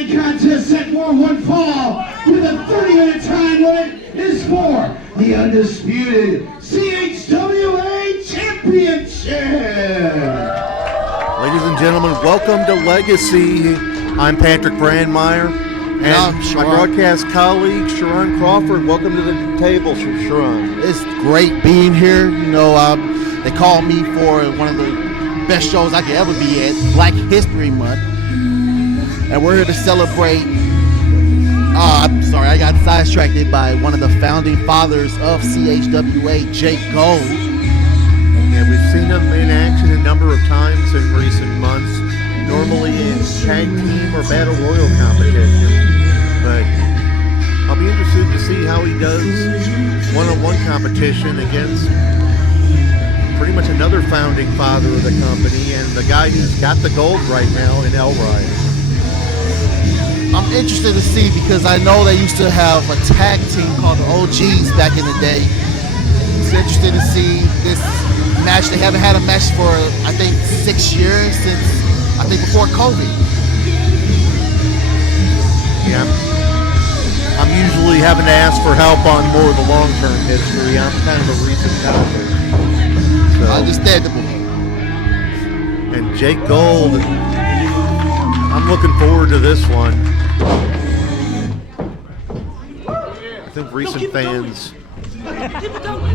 fighting contest set for one fall with a 30-minute time limit is for the undisputed CHWA Championship. Ladies and gentlemen, welcome to Legacy. I'm Patrick Brandmeier, and my broadcast colleague, Sharon Crawford. Welcome to the table, Sharon. It's great being here. You know, they called me for one of the best shows I could ever be at, Black History Month. And we're here to celebrate. I'm sorry, I got sidetracked by one of the founding fathers of CHWA, Dea'Vaul. Yeah, we've seen him in action a number of times in recent months, normally in tag team or battle royal competition. But I'll be interested to see how he does one-on-one competition against pretty much another founding father of the company and the guy who's got the gold right now in Elride. I'm interested to see because I know they used to have a tag team called the OGs back in the day. It's interesting to see this match. They haven't had a match for, I think, 6 years since, I think, before COVID. Yeah. I'm usually having to ask for help on more of the long-term history. I'm kind of a recent guy. So. Understandable. And Dea'Vaul, I'm looking forward to this one. I think recent fans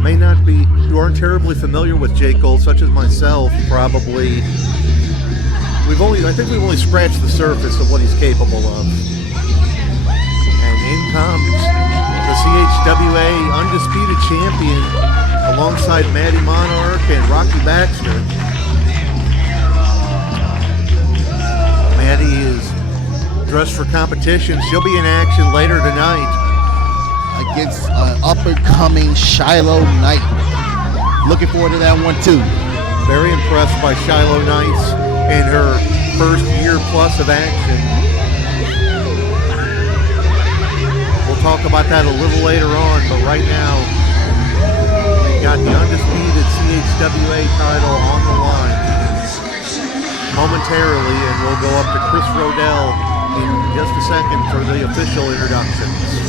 may not be, who aren't terribly familiar with Dea'Vaul, such as myself, probably. I think we've only scratched the surface of what he's capable of. And in comes the CHWA undisputed champion alongside Madi Monarch and Rocky Baxter. Madi is dressed for competition. She'll be in action later tonight against up-and-coming Shylo Knight. Looking forward to that one too. Very impressed by Shylo Knight in her first year plus of action. We'll talk about that a little later on, but right now we got the undisputed CHWA title on the line momentarily, and we'll go up to Chris Rodell in just a second for the official introductions.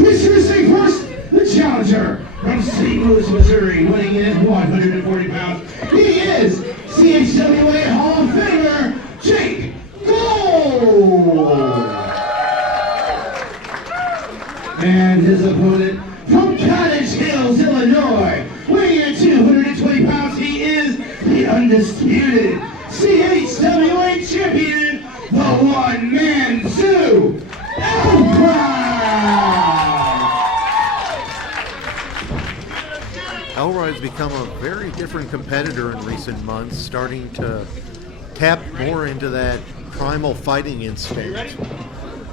Introducing first, the challenger from St. Louis, Missouri, weighing in at 140 pounds. He is CHWA Hall of Famer, Dea'Vaul. And his opponent from Cottage Hills, Illinois, weighing in at 220 pounds. He is the undisputed CHWA champion, the one-man zoo, Outlaw. Elride's become a very different competitor in recent months, starting to tap more into that primal fighting instinct.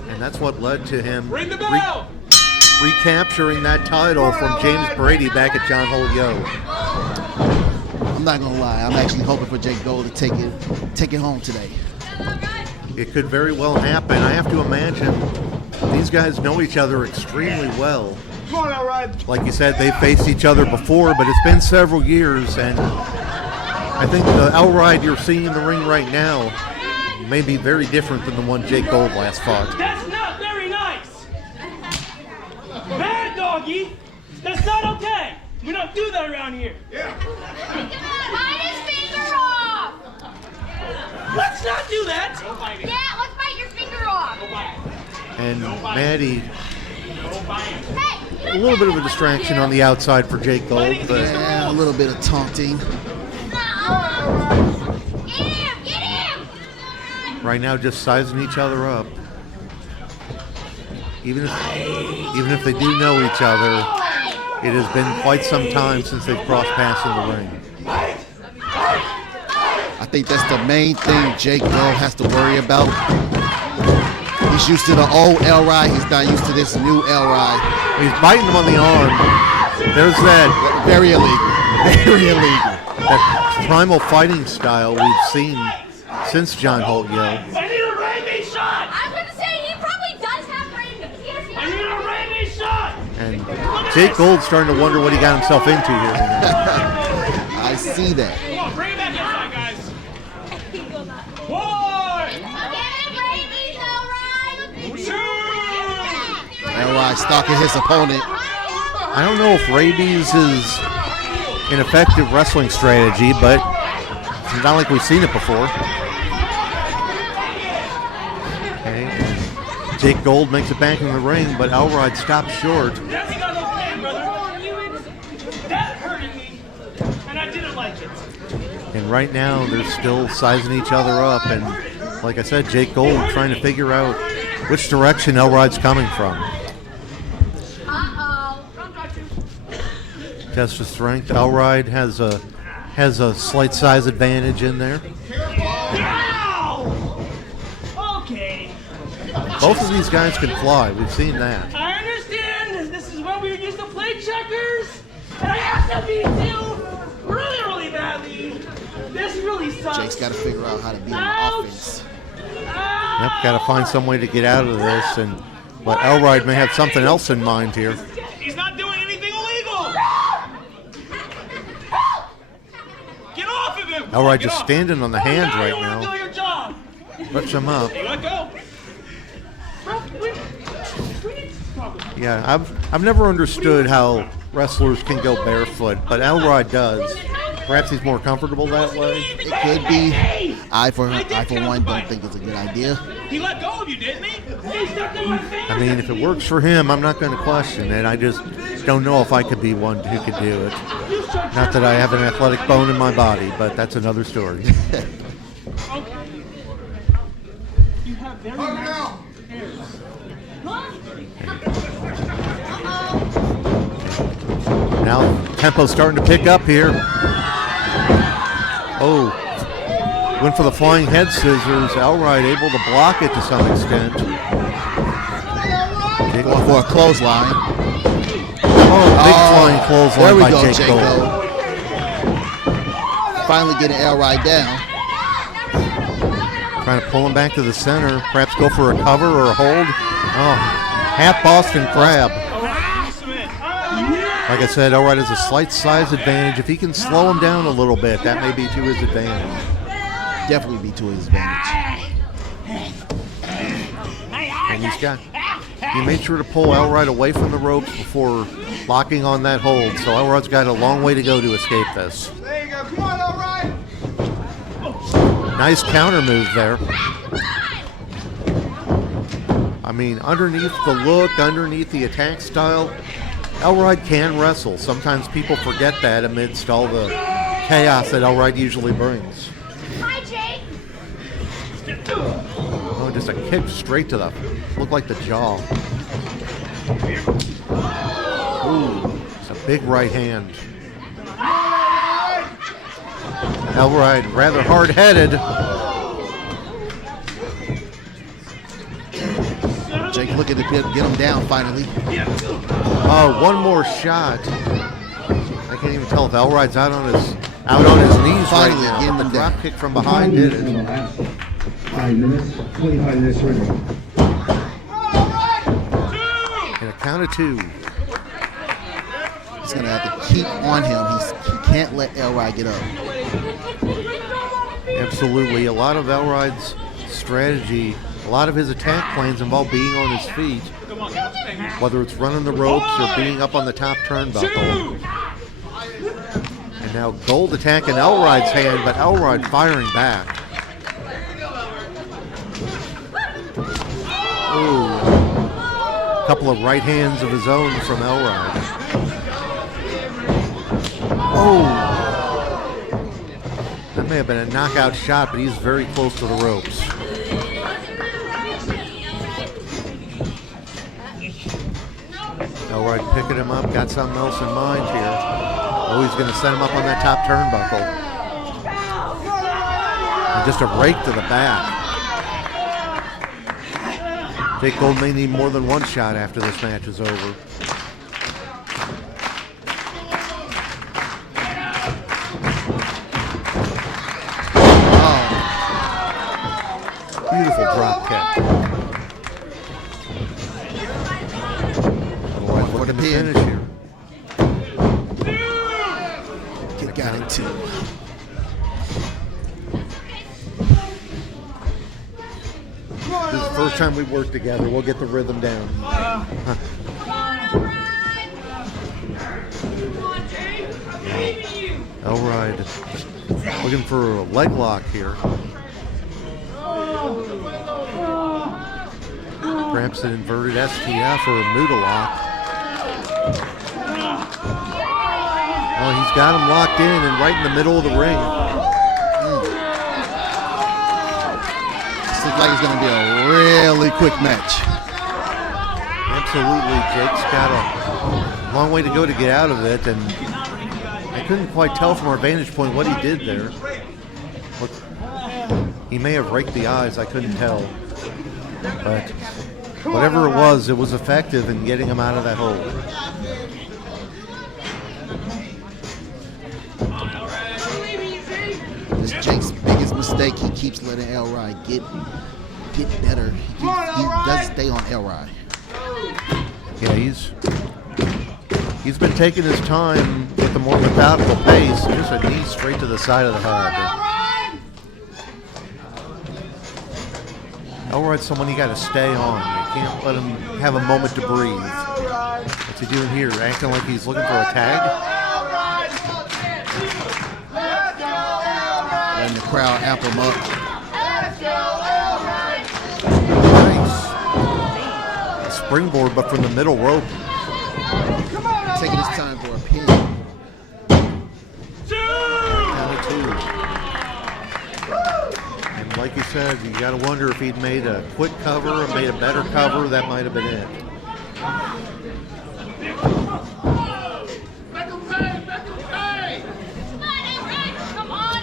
And that's what led to him recapturing that title from James Brady back at John Holt Yo. I'm not gonna lie, I'm actually hoping for Dea'Vaul to take it home today. It could very well happen. I have to imagine these guys know each other extremely well. Like you said, they've faced each other before, but it's been several years, and I think the Elride you're seeing in the ring right now may be very different than the one Dea'Vaul last fought. That's not very nice! Bad doggy! That's not okay! We don't do that around here! Yeah! Bite his finger off! Let's not do that! Yeah, let's bite your finger off! And Madi, a little bit of a distraction on the outside for Dea'Vaul, but yeah, a little bit of taunting. Get him! right now just sizing each other up. Even if they do know each other, it has been quite some time since they've crossed paths in the ring. I think that's the main thing Dea'Vaul has to worry about. He's used to the old Elride. He's not used to this new Elride. He's biting him on the arm. There's that very illegal. Very illegal. That primal fighting style we've seen since John Holt Yo. I need a rabies shot! I was going to say, he probably does have rabies. I need a rabies shot! And Dea'Vaul's starting to wonder what he got himself into here. I see see that. Come on, bring it back inside, guys. One, two, Elrod stalking his opponent. I don't know if rabies is an effective wrestling strategy, but it's not like we've seen it before. Okay. Jake Gold makes it back in the ring, but Elrod stops short. That's not okay, brother. That hurted me, and I didn't like it. And right now, they're still sizing each other up. And like I said, Jake Gold trying to figure out which direction Elrod's coming from. Test of strength. Elrod has a slight size advantage in there. Okay. Both of these guys can fly. We've seen that. I understand. This is when we used to play checkers, and I have to beat you really, really badly. This really sucks. Jake's got to figure out how to be on Ouch. offense. Yep, got to find some way to get out of this. But Elrod may have something else in mind here. He's not doing anything illegal. Get off of him. Elrod Get just off. standing on the hands now right you want now. to do your job. Puts him up. Hey, let go. Yeah, I've never understood how wrestlers can go barefoot, but Elrod does. Perhaps he's more comfortable that way. It could be. I for one don't think it's a good idea. He let go of you, didn't he? He stepped in my face. I mean, if it works for him, I'm not going to question it. I just don't know if I could be one who could do it. Not that I have an athletic bone in my body, but that's another story. You have very nice hair. Now, tempo's starting to pick up here. Oh, went for the flying head scissors. Elrod able to block it to some extent. Going for a clothesline. Oh, big flying clothesline There we by go, Jake Jake Gold. Gold. Finally getting Elrod down. Trying to pull him back to the center. Perhaps go for a cover or a hold. Oh, half Boston Crab. Like I said, Elrod has a slight size advantage. If he can slow him down a little bit, that may be to his advantage. Definitely be to his advantage. And he made sure to pull Elrod away from the ropes before locking on that hold. So Elrod's got a long way to go to escape this. There you go. Come on, Elrod. Nice counter move there. I mean, underneath the look, underneath the attack style, Elrod can wrestle. Sometimes people forget that amidst all the chaos that Elrod usually brings. Hi, Jake. Oh, just a kick straight to the, looked like the jaw. Ooh, it's a big right hand. Elrod rather hard-headed. Jake looking to get him down finally. Oh, one more shot. I can't even tell if Elrod's out on his knees Finally, right get now. him The drop down. kick from behind did it. 5 minutes, 25 minutes remaining. And a count of 2. He's gonna have to keep on him. He can't let Elrod get up. Absolutely. A lot of Elrod's strategy, a lot of his attack plans involve being on his feet, whether it's running the ropes or being up on the top turnbuckle. And now Gold attacking Elrod's hand, but Elrod firing back. Ooh. A couple of right hands of his own from Elrod. Oh. That may have been a knockout shot, but he's very close to the ropes. Elrod picking him up, got something else in mind here. Oh, he's going to set him up on that top turnbuckle. And just a rake to the back. Jake Gold may need more than one shot after this match is over. Beautiful drop kick. Otherwise, For the looking to pin. finish here. Kick out at 2. First time we work together, we'll get the rhythm down. Come on, Elrod. Come on, Jay. I believe in you. Elrod looking for a leg lock here. Perhaps an inverted STF or a Muda lock. Oh, he's got him locked in and right in the middle of the ring. This looks like it's going to be a really quick match. Absolutely, Jake's got a long way to go to get out of it, and I couldn't quite tell from our vantage point what he did there. Look, he may have raked the eyes, I couldn't tell. But whatever it was effective in getting him out of that hole. This Jake's biggest mistake. He keeps letting Elrod get better. He doesn't stay on Elrod. Yeah, he's been taking his time with the more methodical pace. Just a knee straight to the side of the head. Elrod's someone you got to stay on. You can't let him have a moment to breathe. What's he doing here? Acting like he's looking for a tag? Letting the crowd amp him up. Nice. A springboard, but from the middle rope. Taking his time for a pin. Two. And like you said, you got to wonder if he'd made a quick cover or made a better cover. That might have been it.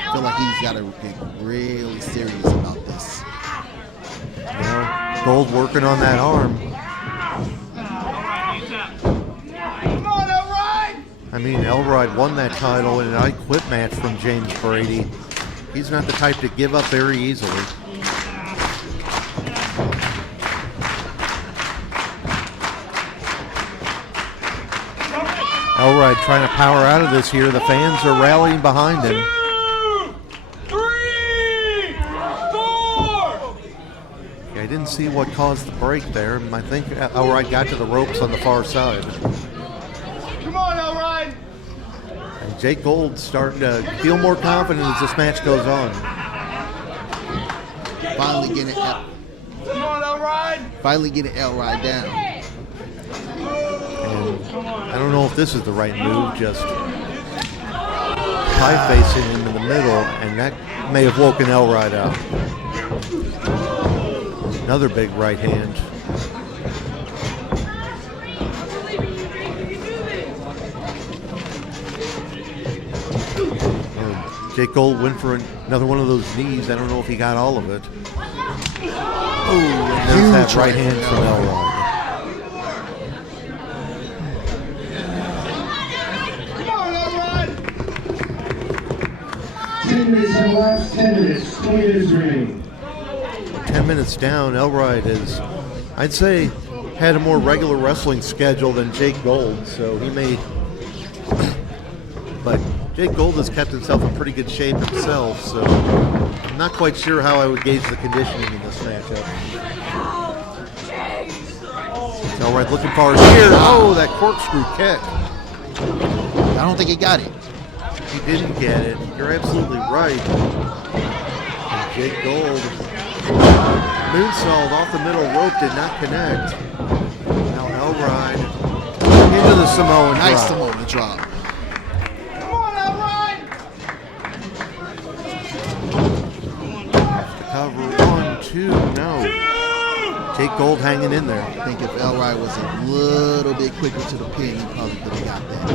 I feel like he's got to get really serious about this. Well, Gold working on that arm. I mean, Elrod won that title in an I Quit match from James Brady. He's not the type to give up very easily. Elrod trying to power out of this here. The fans are rallying behind him. 2, 3, 4. Yeah, I didn't see what caused the break there. I think Elrod got to the ropes on the far side. Come on, Elrod. And Jake Gold's starting to feel more confident as this match goes on. Finally getting Come on, Elrod. Elrod down. And I don't know if this is the right move, just pie facing him in the middle, and that may have woken Elrod up. Another big right hand. Jake Gold went for another one of those knees. I don't know if he got all of it. Oh, and there's that right hand from Elrod. Come on, Elrod. 10 minutes have left. 10 minutes. 20 minutes remaining. 10 minutes down, Elrod is, I'd say, had a more regular wrestling schedule than Jake Gold, so he may, but Jake Gold has kept himself in pretty good shape himself, so I'm not quite sure how I would gauge the conditioning in this matchup. Elrod looking for it here. Oh, that corkscrew kick. I don't think he got it. He didn't get it. You're absolutely right. And Jake Gold, moonsault off the middle rope, did not connect. Now Elrod into the Samoan Nice drop. Samoan drop. Come on, Elrod. To cover 1, 2, no. Jake Gold hanging in there. I think if Elrod was a little bit quicker to the pin, he probably could have got that.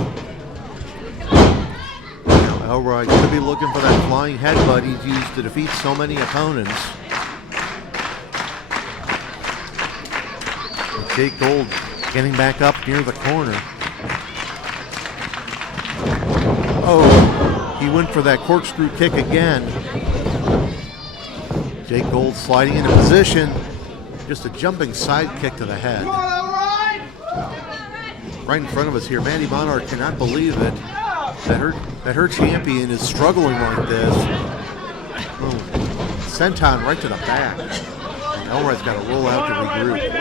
Now Elrod could be looking for that flying headbutt he's used to defeat so many opponents. And Jake Gold getting back up near the corner. Oh, he went for that corkscrew kick again. Jake Gold sliding into position. Just a jumping side kick to the head. Come on, Elrod. Right in front of us here. Madi Monarch cannot believe it. That her champion is struggling like this. Oh, senton right to the back. Elrod's got to roll out to regroup.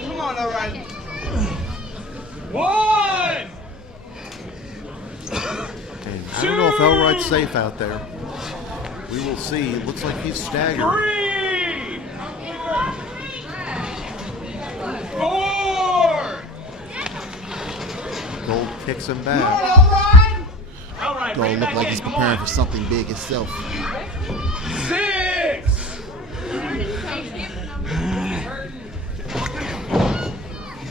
Come on, all right. One! And I don't know if Elrod's safe out there. We will see. It looks like he's staggered. 3! 4! Gold kicks him back. All right, Gold look like he's preparing for something big himself. 6!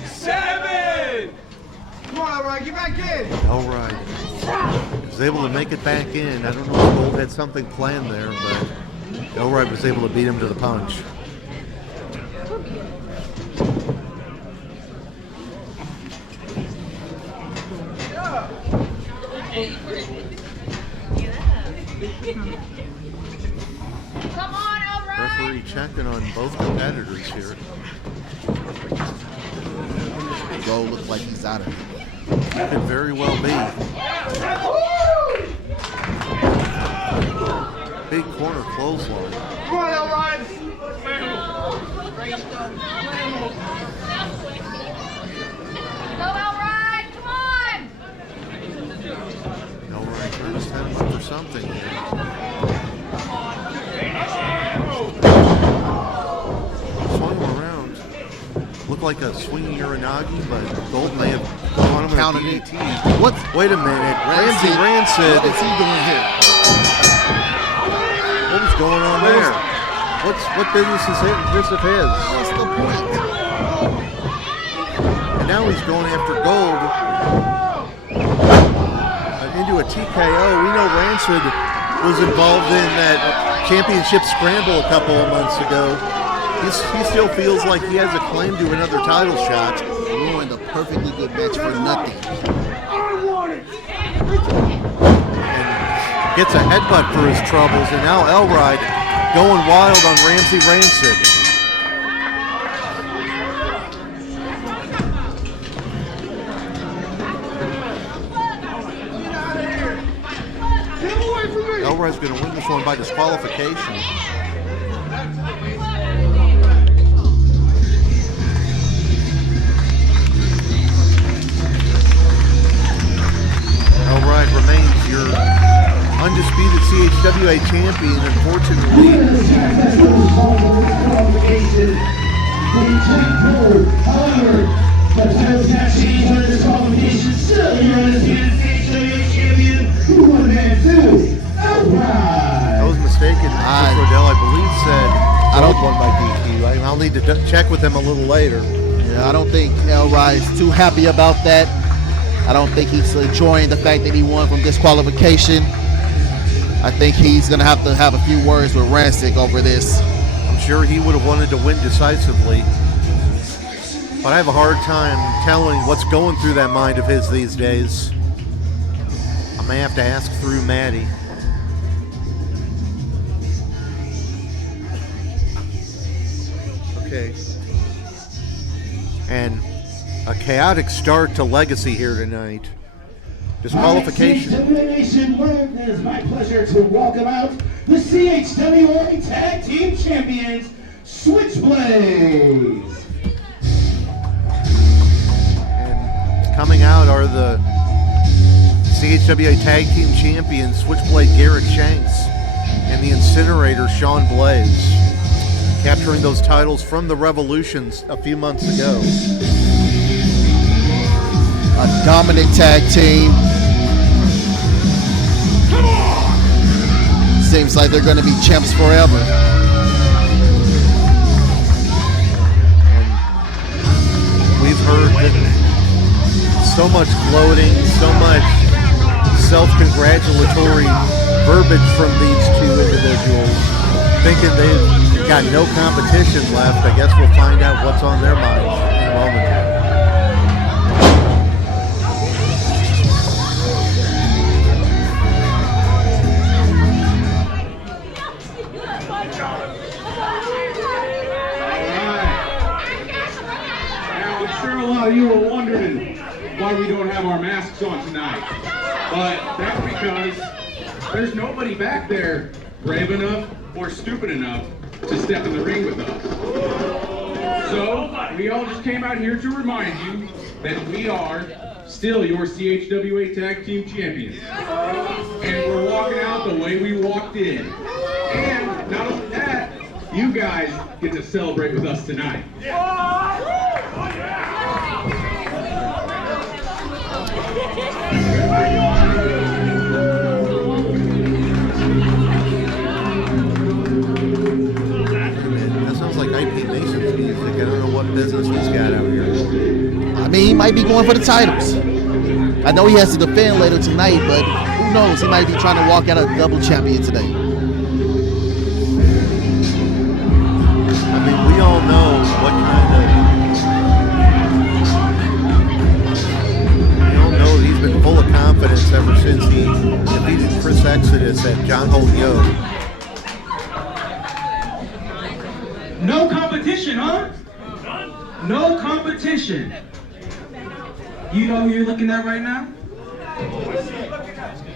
7! Come on, Elroy, get back in. Elrod was able to make it back in. I don't know if Gold had something planned there, but Elrod was able to beat him to the punch. Come on, Elroy. Referee checking on both competitors here. Gold looks like he's out of here. Could very well be. Big corner clothesline. Come on, Elroy. Go, Elroy. Come on. Elrod trying to set him up for something here. Swung him around. Looked like a swinging Uranagi, but Gold may have gone him Counted a it. DDT. Wait a minute. Rancid. What is he doing here? What was going on there? What business is this of his? What's the point? And now he's going after Gold into a TKO. We know Rancid was involved in that championship scramble a couple of months ago. He still feels like he has a claim to another title shot. Ruined a perfectly good match for nothing. And gets a headbutt for his troubles, and now Elrod going wild on Rancid. Elrod's going to win this one by disqualification. Elrod remains your undisputed CHWA champion, unfortunately. However, the titles have changed under disqualification. Still, you're undisputed CHWA champion. One and two, Elrod. I was mistaken. Chris Rodell, I believe, said I don't- won by DQ. I'll need to check with him a little later. Yeah, I don't think Elroy is too happy about that. I don't think he's enjoying the fact that he won from disqualification. I think he's going to have a few words with Rancid over this. I'm sure he would have wanted to win decisively, but I have a hard time telling what's going through that mind of his these days. I may have to ask through Madi. Okay. And a chaotic start to Legacy here tonight. Disqualification. CHWA Nation, it is my pleasure to welcome out the CHWA Tag Team Champions, Switchblaze. And coming out are the CHWA Tag Team Champions, Switchblade Garrett Shanks and the Incinerator Sean Blaze, capturing those titles from the Revolutions a few months ago. A dominant tag team. Seems like they're going to be champs forever. And we've heard so much gloating, so much self-congratulatory verbiage from these two individuals, thinking they've got no competition left. I guess we'll find out what's on their minds in a moment. You were wondering why we don't have our masks on tonight, but that's because there's nobody back there brave enough or stupid enough to step in the ring with us. So, we all just came out here to remind you that we are still your CHWA Tag Team Champions. And we're walking out the way we walked in. And not only that, you guys get to celebrate with us tonight. That sounds like IP Mason's music. I don't know what business he's got out here. I mean, he might be going for the titles. I know he has to defend later tonight, but who knows? He might be trying to walk out a double champion today. I mean, we all know what kind of... We all know he's been full of confidence ever since he defeated Chris Exodus at John Holt Yo. No competition, huh? No competition. You know who you're looking at right now?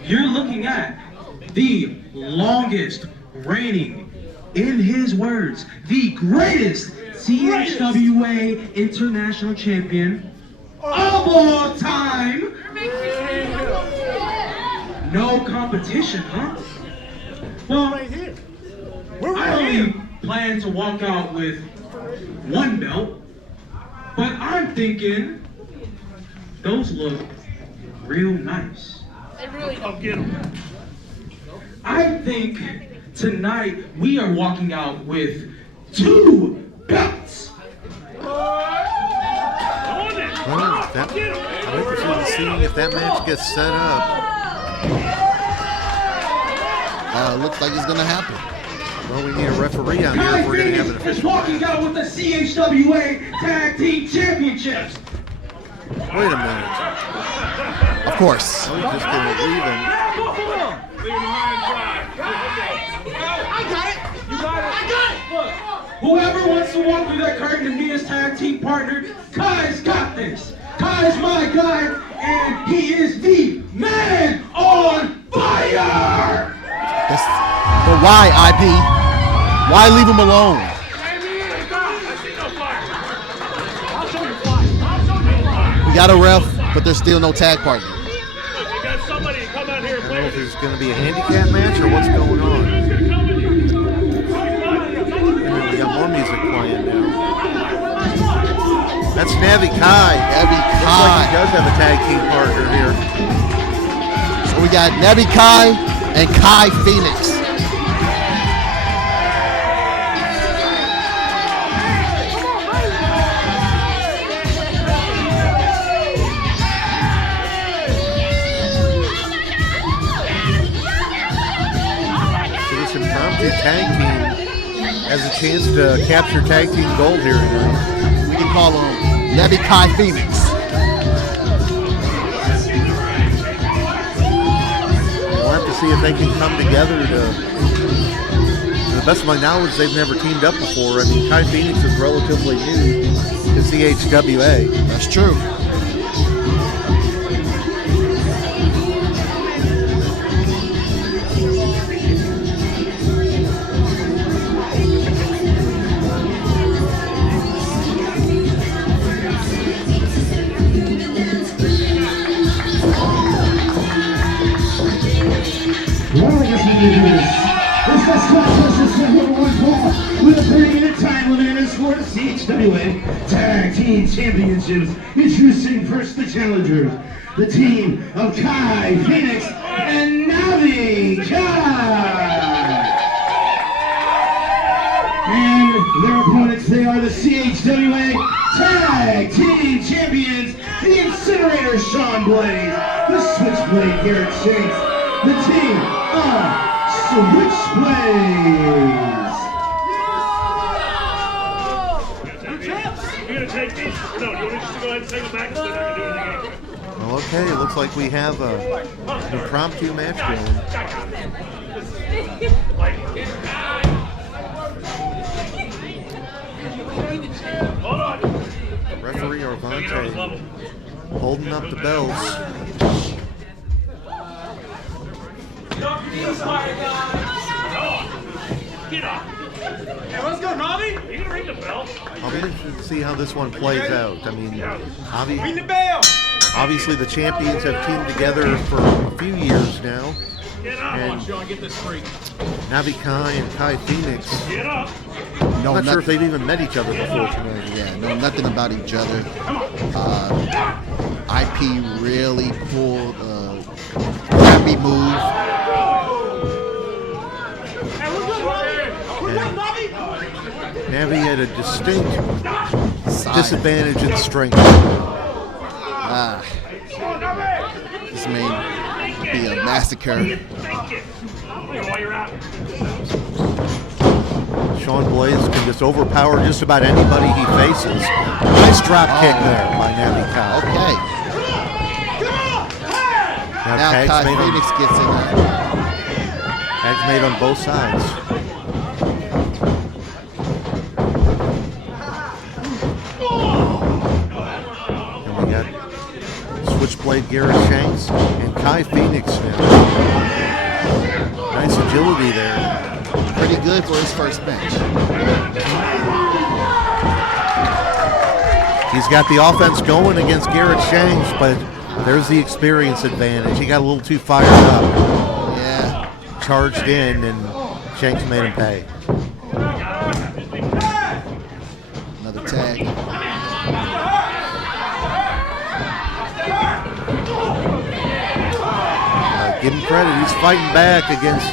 You're looking at the longest reigning, in his words, the greatest CHWA International Champion of all time. No competition, huh? Well, I only plan to walk out with one belt, but I'm thinking those look real nice. They really don't get them. I think tonight we are walking out with 2 belts. Well, I'm interested in seeing if that match gets set up. Looks like it's gonna happen. Well, we need a referee out here if we're going to have an Is official walking match. out with the CHWA Tag Team Championships. Wait a minute. Of course. Are we just going to leave him? Whoever wants to walk through that curtain and be his tag team partner, Kai's got this. Kai's my guy, and he is the man on fire! But why, IP? Why leave him alone? We got a ref, but there's still no tag partner. I don't know if there's going to be a handicap match or what's going on. And we got more music playing now. That's Navi Kai. Navi Looks Kai. like he does have a tag team partner here. So we got Navi Kai and Kai Phoenix. Tag team has a chance to capture tag team gold here tonight. We can call him Navi Kai Phoenix. We'll have to see if they can come together to the best of my knowledge, they've never teamed up before. I mean, Kai Phoenix is relatively new to CHWA. That's true. This next contest is the number 1 fall with a 30-minute time limit and is for the CHWA Tag Team Championships. Introducing first the challengers, the team of Kai Phoenix and Navi Kai. And their opponents, they are the CHWA Tag Team Champions, the Incinerator Sean Blaze, the Switchblade Garrett Shanks, the team of Switchblaze. You're gonna take these? No, you want me just to go ahead and take them back and they're not gonna do anything anyway. Well, okay, it looks like we have an impromptu match going. Hold on. Referee Valentine holding up the bells. Get up. I'll be interested to see how this one plays out. I mean, obviously the champions have teamed together for a few years now. And Navi Kai and Kai Phoenix, I'm not sure if they've even met each other before tonight. Yeah, know nothing about each other. IP really pulled a crappy move. Navi had a distinct disadvantage in strength. This may be a massacre. Sean Blaze can just overpower just about anybody he faces. Nice drop kick there by Navi Kai. Okay. Now Kai Phoenix gets in there. Tags made on both sides. And we got Switchblade Garrett Shanks and Kai Phoenix now. Nice agility there. Pretty good for his first match. He's got the offense going against Garrett Shanks, but there's the experience advantage. He got a little too fired up. Yeah. Charged in, and Shanks made him pay. Another tag. Give him credit. He's fighting back against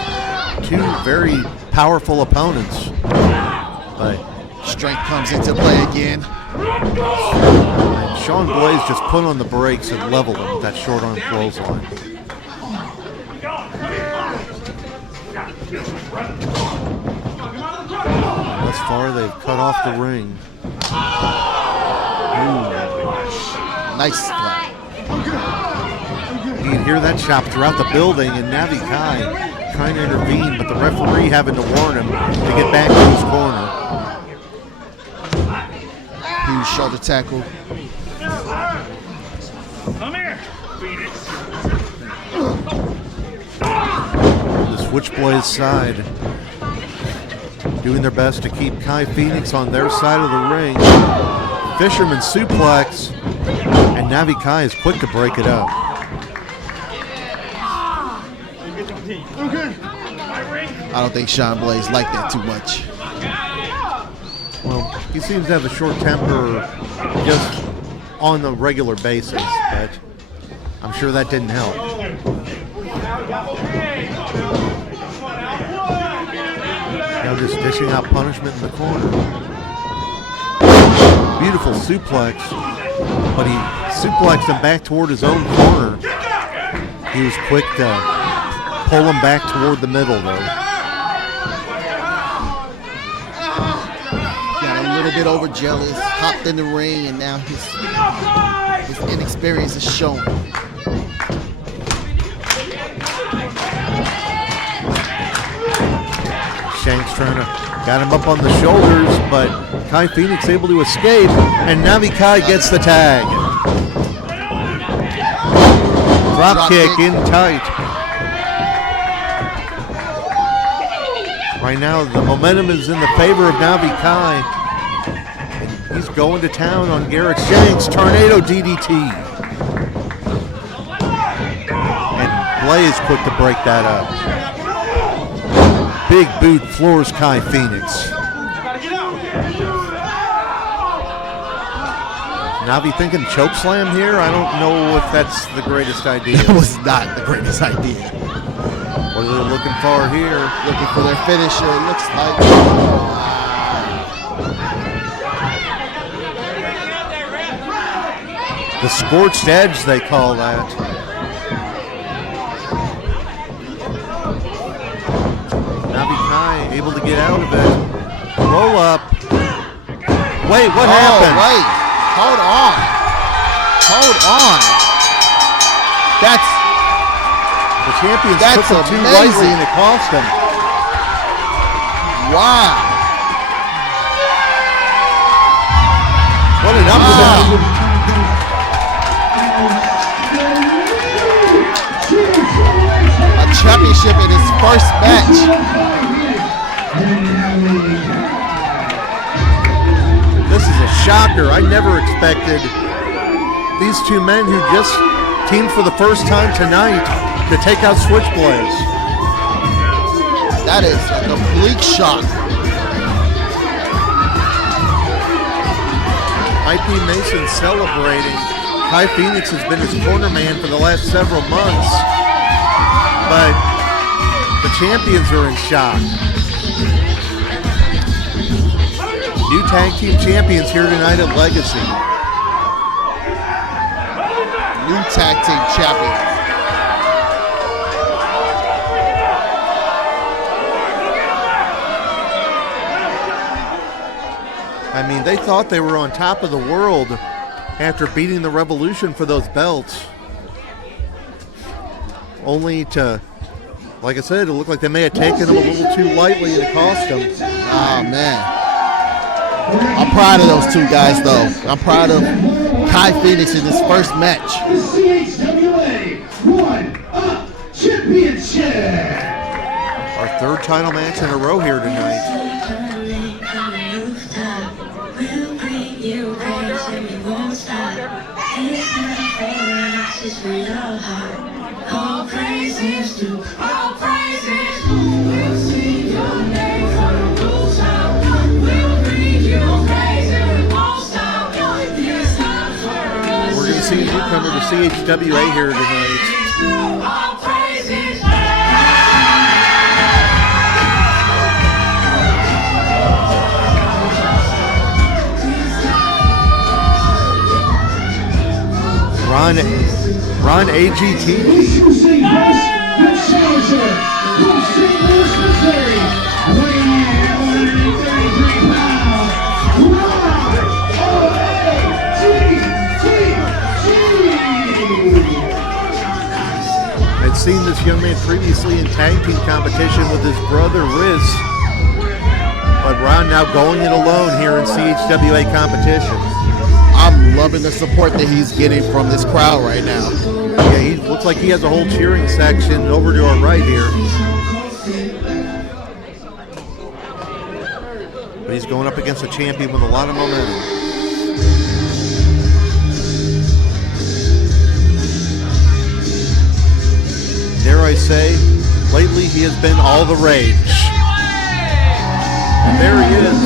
two very powerful opponents. But strength comes into play again. And Sean Blaze just put on the brakes and leveled him with that short arm clothesline. Thus far, they've cut off the ring. Ooh. Nice splat. You can hear that chop throughout the building, and Navi Kai trying to intervene, but the referee having to warn him to get back to his corner. Huge shoulder tackle. Come here, Phoenix. The Switchblaze side doing their best to keep Kai Phoenix on their side of the ring. Fisherman suplex, and Navi Kai is quick to break it up. I don't think Sean Blaze liked that too much. Well, he seems to have a short temper just on a regular basis, but I'm sure that didn't help. Now just dishing out punishment in the corner. Beautiful suplex, but he suplexed him back toward his own corner. He was quick to pull him back toward the middle, though. Got a little bit overzealous, hopped in the ring, and now his inexperience is showing. Shanks trying to got him up on the shoulders, but Kai Phoenix able to escape, and Navi Kai gets the tag. Drop kick in tight. Right now, the momentum is in the favor of Navi Kai. He's going to town on Garrett Shanks. Tornado DDT. And Blaze quick to break that up. Big boot floors Kai Phoenix. Navi thinking choke slam here? I don't know if that's the greatest idea. That was not the greatest idea. What are they looking for here? Looking for their finisher, it looks like. The scorched edge, they call that. Navi Kai able to get out of it. Roll up. Wait, what happened? Wait, hold on. Hold on. The champions took him too lightly and it cost him. Wow. What an upset. A championship in his first match. shocker. I never expected these two men who just teamed for the first time tonight to take out Switchblaze. That is a complete shock. IP Mason celebrating. Kai Phoenix has been his corner man for the last several months, but the champions are in shock. New tag team champions here tonight at Legacy. New tag team champions. I mean, they thought they were on top of the world after beating the Revolution for those belts. Only to, like I said, it looked like they may have taken them a little too lightly and it cost them. Oh, man. I'm proud of those two guys, though. I'm proud of Kai Phoenix in his first match. The CHWA 1-Up Championship. Our third title match in a row here tonight. All praises to, all praises. We'll sing your name from the rooftop. We'll bring you praise and we won't stop. It's not for us. We're going to see a newcomer to CHWA here tonight. All praises. Ron AGTG. Introducing first, the challenger from St. Louis, Missouri, weighing in at 133 pounds, Ron I'd seen this young man previously in tag team competition with his brother Riz, but Ron now going it alone here in CHWA competition. I'm loving the support that he's getting from this crowd right now. Yeah, he looks like he has a whole cheering section over to our right here. But he's going up against a champion with a lot of momentum. Dare I say, lately he has been all the rage. And there he is.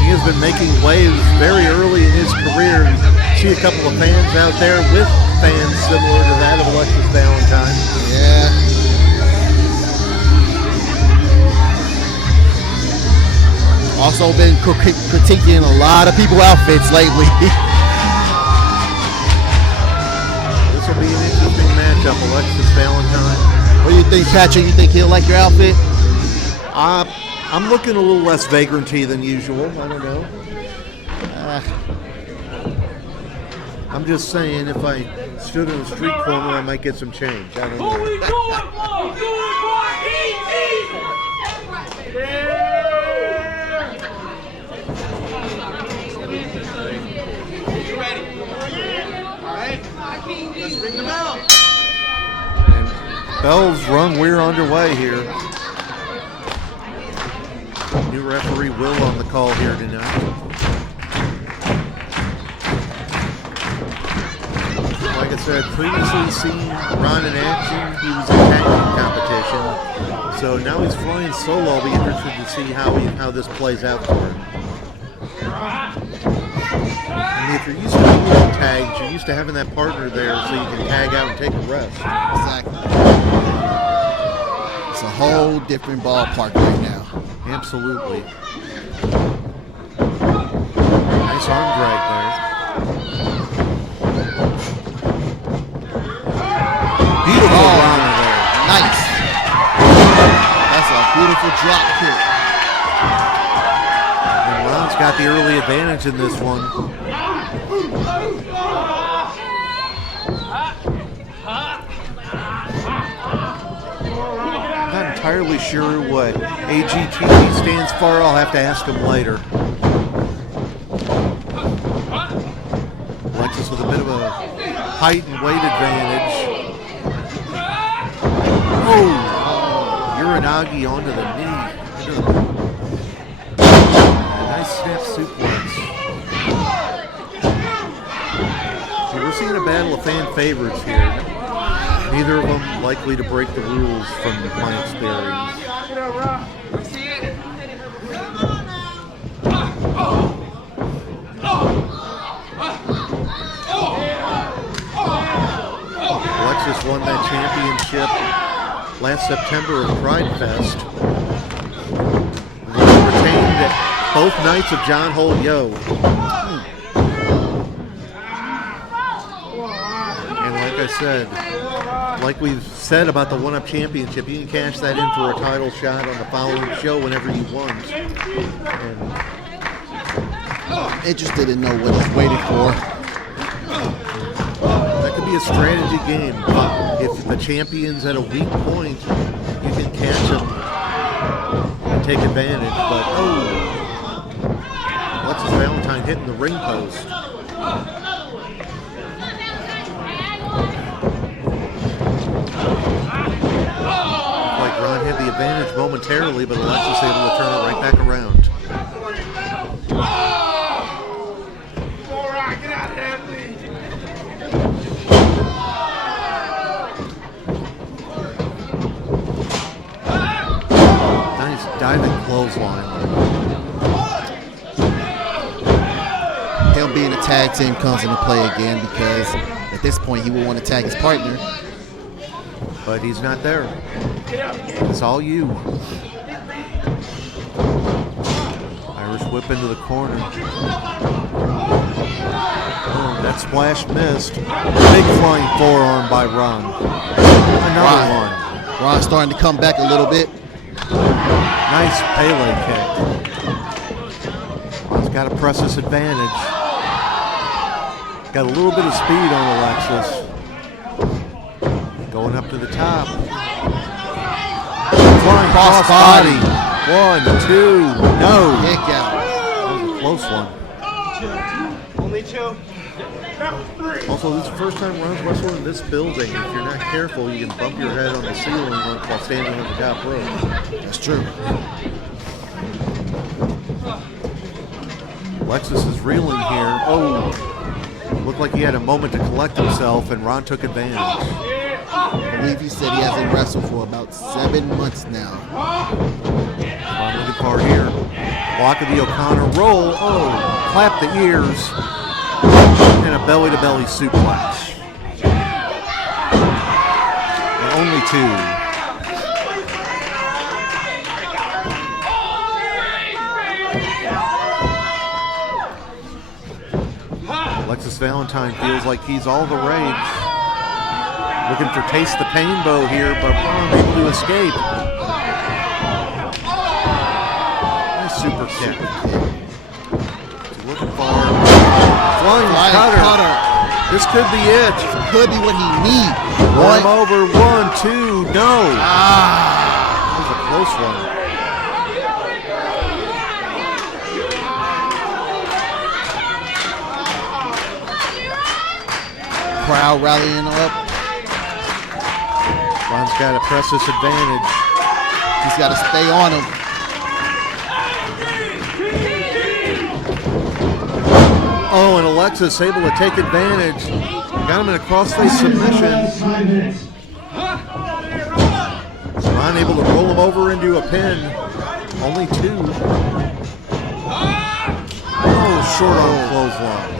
He has been making waves very early in his career. See a couple of fans out there with fans similar to that of Alexis Valentine. Yeah. Also been critiquing a lot of people's outfits lately. This will be an interesting matchup, Alexis Valentine. What do you think, Patrick? You think he'll like your outfit? I'm looking a little less vagranty than usual. I don't know. I'm just saying, if I stood in a street corner, I might get some change. I don't know. And bells rung. We're underway here. New referee Will on the call here tonight. Like I said, previously seen Ron in action. He was in tag team competition. So now he's flying solo. I'll be interested to see how this plays out for him. I mean, if you're used to doing tags, you're used to having that partner there so you can tag out and take a rest. Exactly. It's a whole different ballpark right now. Absolutely. Nice arm drag there. Beautiful runner there. Nice. That's a beautiful drop kick. And Ron's got the early advantage in this one. entirely sure what AGTG stands for. I'll have to ask him later. Alexis with a bit of a height and weight advantage. Oh, Uranagi onto the knee. Nice snap suplex. So we're seeing a battle of fan favorites here. Neither of them likely to break the rules from my experience. Alexis won that championship last September at Pride Fest. He retained at both nights of John Hole Yo. And like I said, like we've said about the one-up championship, you can cash that in for a title shot on the following show whenever you want. And Interested to know what he's waiting for. that could be a strategy game. If the champion's at a weak point, you can catch him and take advantage. But Alexis Valentine hitting the ring post. Like Ron had the advantage momentarily, but Alexis able to turn it right back around. Nice diving clothesline. Him being a tag team comes into play again because at this point he will want to tag his partner. But he's not there. It's all you. Irish whip into the corner. Oh, that splash missed. Big flying forearm by Ron. Another one. Ron's starting to come back a little bit. Nice Pele kick. Ron's got to press this advantage. Got a little bit of speed on Alexis. Going up to the top. Flying cross body. 1, 2, no. Kick out. That was a close one. Only two. Also, this is the first time Ron's wrestling in this building. If you're not careful, you can bump your head on the ceiling while standing on the top rope. That's true. Alexis is reeling here. Oh, looked like he had a moment to collect himself, and Ron took advantage. I believe he said he hasn't wrestled for about 7 months now. Ron looking for here. Block of the O'Connor roll. Oh, clap the ears. And a belly-to-belly suplex. And only 2. Alexis Valentine feels like he's all the rage. Looking for taste the pain bow here, but unable to escape. Nice super kick. He's looking for flying cutter. This could be it. Could be what he needs. Run him over. 1, 2, no. That was a close one. Crowd rallying up. Ron's got to press this advantage. He's got to stay on him. Oh, and Alexis able to take advantage. Got him in a crossface submission. Ron able to roll him over into a pin. Only 2. Oh, short arm clothesline.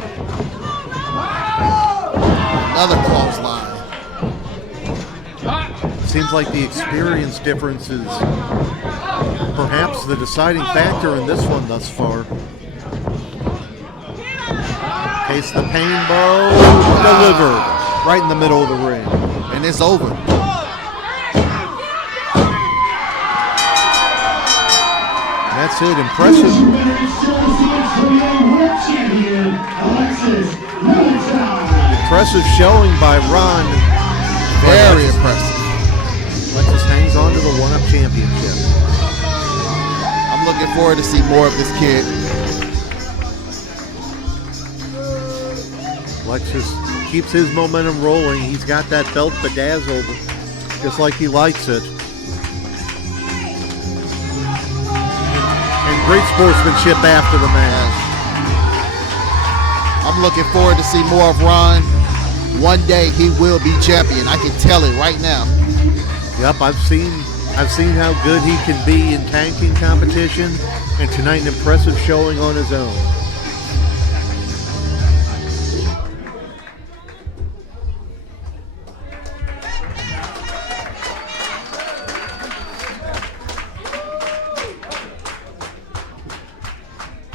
Another clothesline. Seems like the experience difference is perhaps the deciding factor in this one thus far. Case the pain bow delivered right in the middle of the ring. And it's over. That's it. Impressive. Impressive showing by Ron. Very impressive. Alexis hangs on to the 1 Run-Up Championship. I'm looking forward to see more of this kid. Alexis keeps his momentum rolling. He's got that belt bedazzled just like he likes it. And great sportsmanship after the match. I'm looking forward to see more of Ron. One day he will be champion. I can tell it right now. Yep, I've seen how good he can be in tag team competition, and tonight an impressive showing on his own.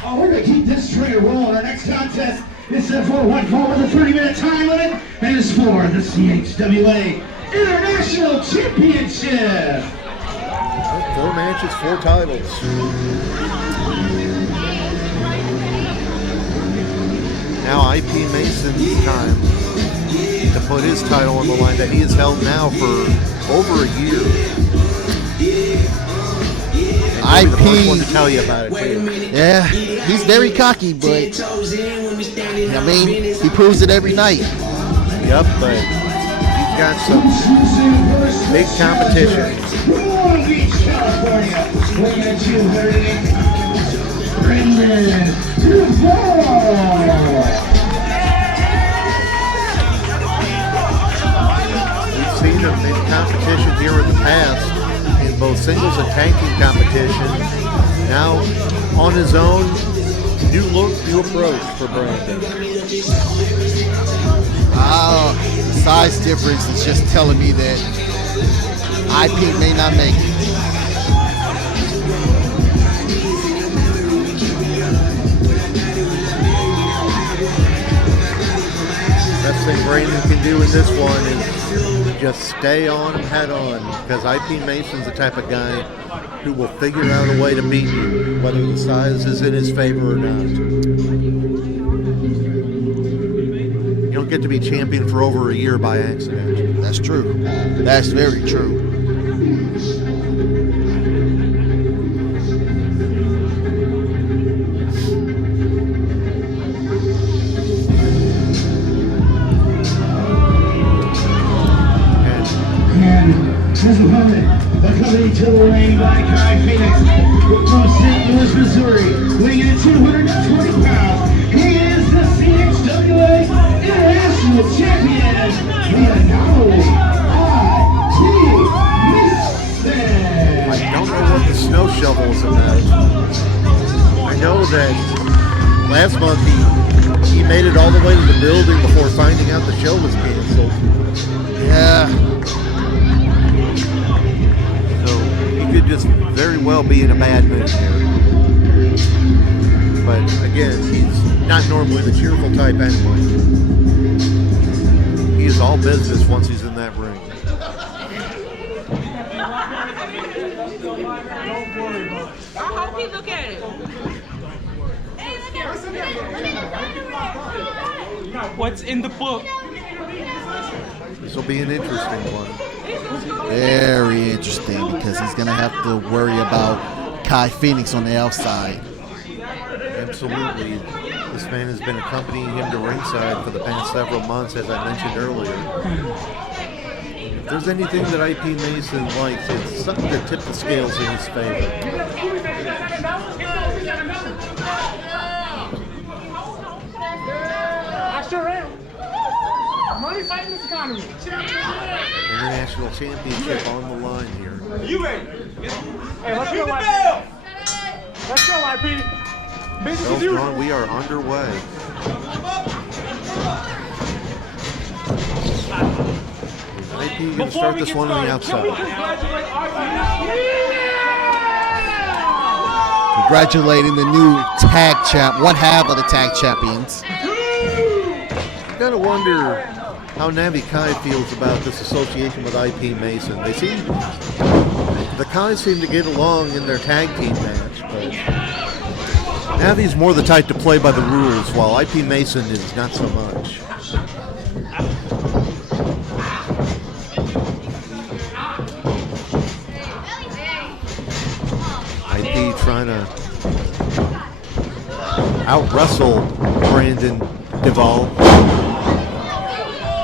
Oh, we're going to keep this train rolling. Our next contest is set for one fall with a 30-minute time limit, and is for the CHWA International Championship. 4 matches, 4 titles. Now IP Mason's time to put his title on the line that he has held now for over a year. And he'll be the first one to tell you about it too. Yeah, he's very cocky, but I mean, he proves it every night. Yep, but he's got some big competition. Long Beach, California, weighing at 230, Dea'Vaul. We've seen him in competition here in the past, in both singles and tag team competition. Now, on his own, new look, new approach for Brandon. The size difference is just telling me that IP may not make it. Best thing Brandon can do in this one is just stay on him head on, because IP Mason's the type of guy who will figure out a way to beat you, whether the size is in his favor or not. You don't get to be champion for over a year by accident. That's true. That's very true. His opponent, accompanied to the ring by Kai Phoenix from St. Louis, Missouri, weighing in at 220 pounds. He is the CHWA International Champion, the Outlaw. I don't know what the snow shovel is about. I know that last month he made it all the way to the building before finding out the show was canceled. Yeah. Could just very well be in a bad mood here. But again, he's not normally the cheerful type anyway. He is all business once he's in that ring. How can you look at it? What's in the book? This will be an interesting one. Very interesting, because he's going to have to worry about Kai Phoenix on the outside. Absolutely. This man has been accompanying him to ringside for the past several months, as I mentioned earlier. If there's anything that IP Mason likes, it's something to tip the scales in his favor. I sure am. I'm only fighting this economy. International championship on the line here. You ready? Hey, let's go, IP. Let's go, IP. Business as usual. John, we are underway. IP going to start this one on the outside. Congratulating the new tag champ, one half of the tag champions. You gotta wonder how Navi Kai feels about this association with IP Mason. The Kai seem to get along in their tag team match, but Navi's more the type to play by the rules, while IP Mason is not so much. trying to out-wrestle Brandon Dea'Vaul.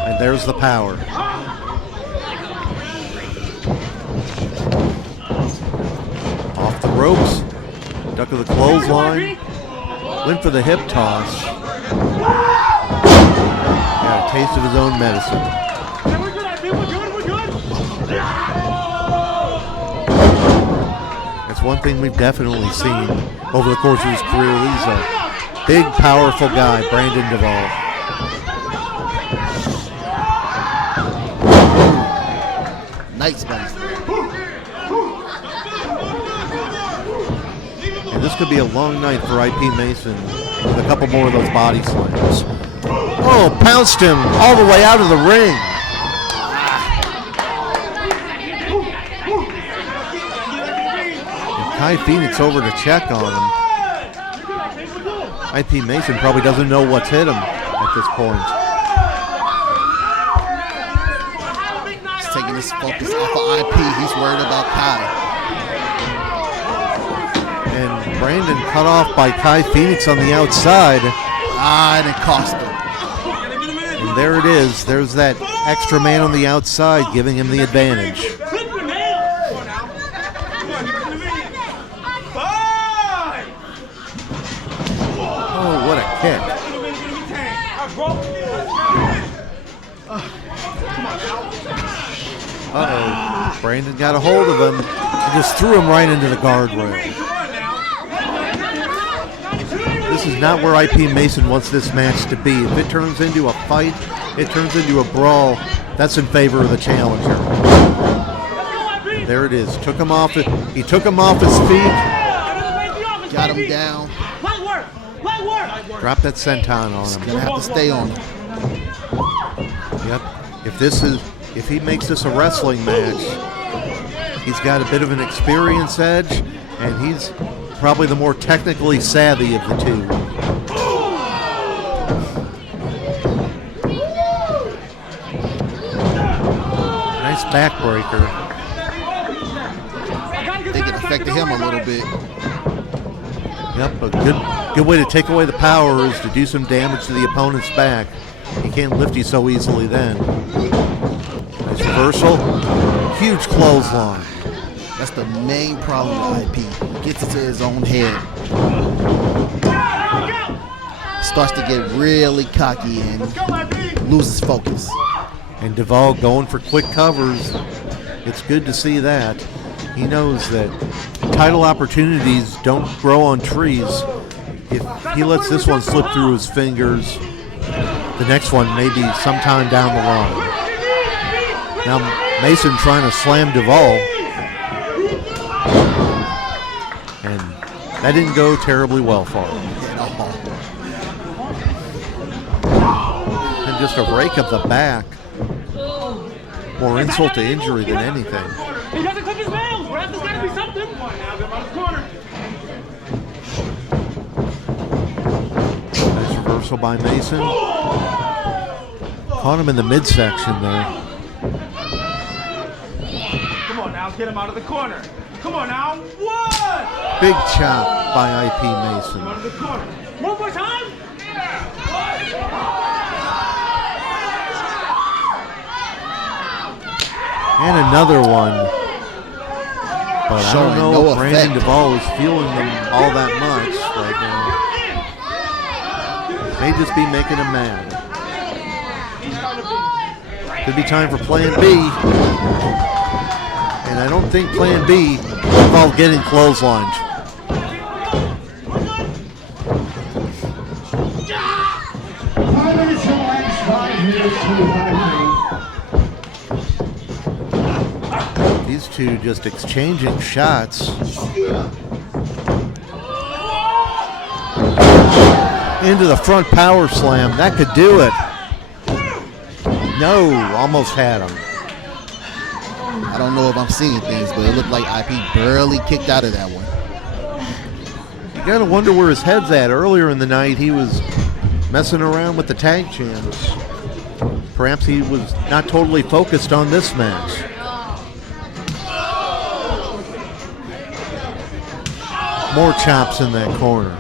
And there's the power. Off the ropes. Duck of the clothesline. Went for the hip toss. Got a taste of his own medicine. We're good, IP. We're good. That's one thing we've definitely seen over the course of his career. He's a big, powerful guy, Brandon Dea'Vaul. Nice, buddy. And this could be a long night for IP Mason with a couple more of those body slams. Oh, pounced him all the way out of the ring. And Kai Phoenix over to check on him. IP Mason probably doesn't know what's hit him at this point. He's taking his focus off of IP. He's worried about Kai. And Brandon cut off by Kai Phoenix on the outside. And it cost him. And there it is. There's that extra man on the outside giving him the advantage. Oh, what a kick. Uh-oh. Brandon got a hold of him and just threw him right into the guardrail. This is not where IP Mason wants this match to be. If it turns into a fight, it turns into a brawl, that's in favor of the challenger. There it is. Took him off it. He took him off his feet. Got him down. Dropped that senton on him. Gonna have to stay on him. Yep. If he makes this a wrestling match, he's got a bit of an experience edge, and he's probably the more technically savvy of the two. Nice backbreaker. I think it affected him a little bit. Yep, a good way to take away the power is to do some damage to the opponent's back. He can't lift you so easily then. Nice reversal. Huge clothesline. That's the main problem with IP. Gets into his own head. Starts to get really cocky and loses focus. And Dea'Vaul going for quick covers. It's good to see that. He knows that title opportunities don't grow on trees. If he lets this one slip through his fingers, the next one may be sometime down the line. Now Mason trying to slam Dea'Vaul. And that didn't go terribly well for him. And just a rake of the back. More insult to injury than anything. He doesn't click his nails. There's got to be something. Come on now, get him out of the corner. Nice reversal by Mason. Caught him in the midsection there. Come on now, get him out of the corner. Come on now. One. Big chop by IP Mason. Out of the corner. One more time. And another one. But I don't know if Brandon Dea'Vaul is feeling them all that much right now. May just be making him mad. Could be time for Plan B. And I don't think Plan B involved getting clotheslined. 5 minutes to elapse, 5 minutes to 5 minutes. These two just exchanging shots. Into the front power slam. That could do it. No, almost had him. I don't know if I'm seeing things, but it looked like IP barely kicked out of that one. You gotta wonder where his head's at. Earlier in the night, he was messing around with the tag champs. Perhaps he was not totally focused on this match. More chops in that corner.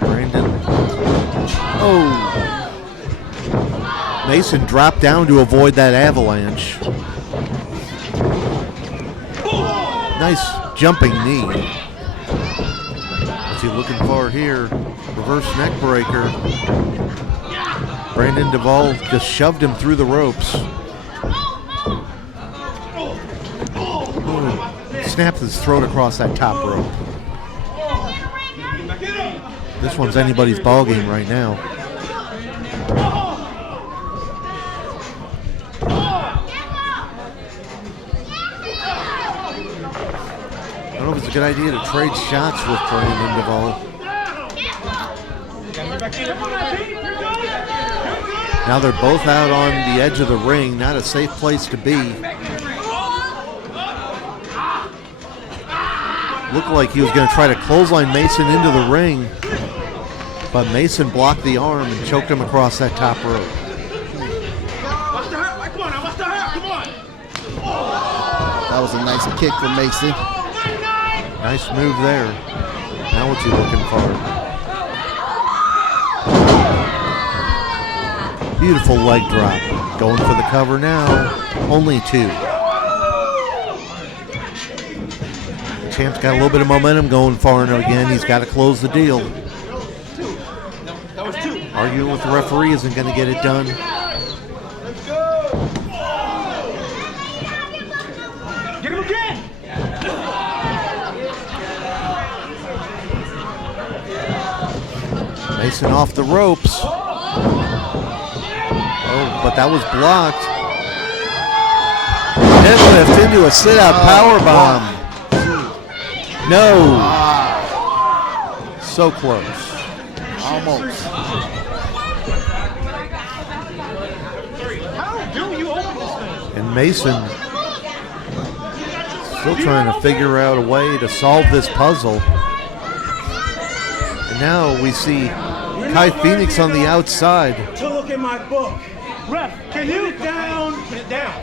Brandon. Oh. Mason dropped down to avoid that avalanche. Nice jumping knee. What's he looking for here? Reverse neck breaker. Brandon Dea'Vaul just shoved him through the ropes. Ooh. Snapped his throat across that top rope. This one's anybody's ball game right now. I don't know if it's a good idea to trade shots with Brandon Dea'Vaul. Now they're both out on the edge of the ring, not a safe place to be. Looked like he was going to try to clothesline Mason into the ring, but Mason blocked the arm and choked him across that top rope. That was a nice kick from Mason. Nice move there. Now what's he looking for? Beautiful leg drop. Going for the cover now. Only 2. The champ's got a little bit of momentum going for him again. He's got to close the deal. Arguing with the referee isn't going to get it done. Get him again! Mason off the ropes. Oh, but that was blocked. Deadlift into a sit-out powerbomb. No. So close. Almost. How do you open this thing? And Mason still trying to figure out a way to solve this puzzle. And now we see Kai Phoenix on the outside. To look at my book. Ref, can you down? Put it down.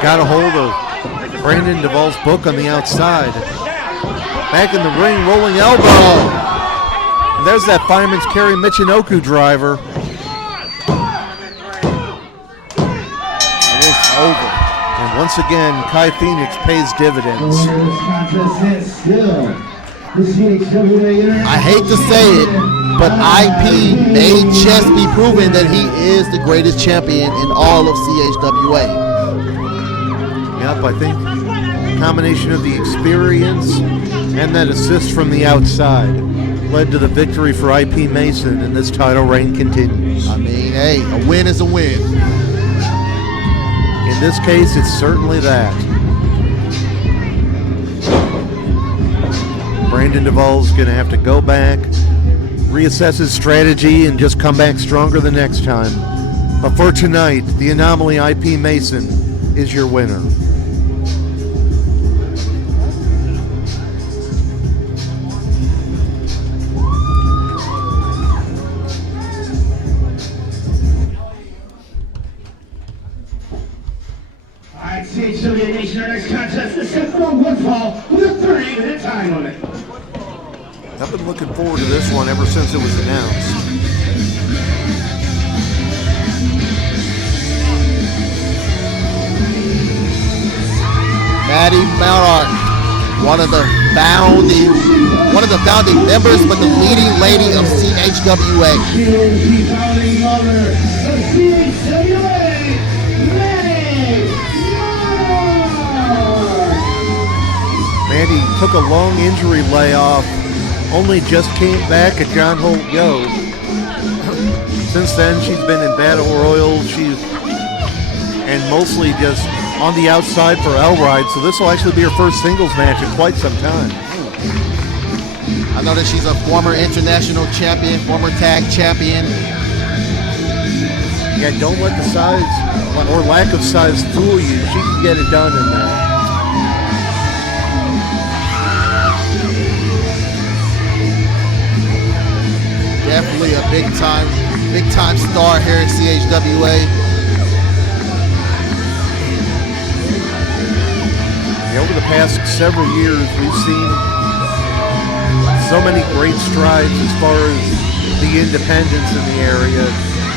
Got a hold of Brandon Dea'Vaul's book on the outside. Back in the ring, rolling elbow. And there's that fireman's carry Michinoku driver. And it's over. And once again, Kai Phoenix pays dividends. I hate to say it, but IP made Chess be proven that he is the greatest champion in all of CHWA. Yep, I think a combination of the experience and that assist from the outside led to the victory for IP Mason, and this title reign continues. I mean, hey, a win is a win. In this case, it's certainly that. Brandon Dea'Vaul's going to have to go back, reassess his strategy, and just come back stronger the next time. But for tonight, the Anomaly IP Mason is your winner. Alright, CHWA Nation, our next contest is set for one fall with a 30-minute time limit. I've been looking forward to this one ever since it was announced. Madi Monarch, one of the founding members, but the leading lady of CHWA. She is the founding mother of CHWA, Madi took a long injury layoff, only just came back at John Holt Yo. Since then, she's been in battle royals, and mostly just on the outside for Elride, so this will actually be her first singles match in quite some time. I know that she's a former international champion, former tag champion. Yeah, don't let the size or lack of size fool you. She can get it done in there. Definitely a big time star here at CHWA. Over the past several years, we've seen so many great strides as far as the independents in the area,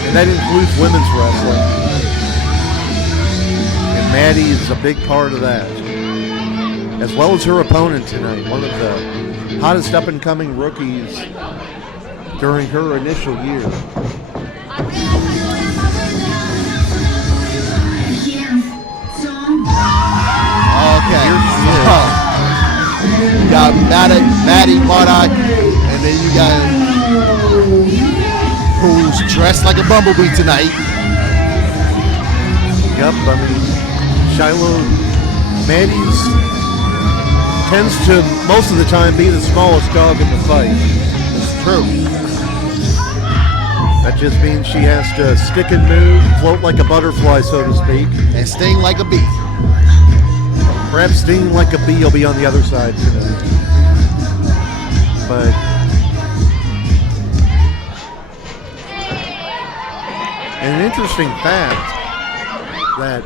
and that includes women's wrestling. And Madi is a big part of that, as well as her opponent tonight, one of the hottest up-and-coming rookies during her initial year. Okay. You got Madi, Monarch, and then you got who's dressed like a bumblebee tonight. Yep, I mean, Shylo, Madi's tends to, most of the time, be the smallest dog in the fight. It's true. That just means she has to stick and move, float like a butterfly, so to speak. And sting like a bee. Perhaps sting like a bee will be on the other side tonight. But an interesting fact that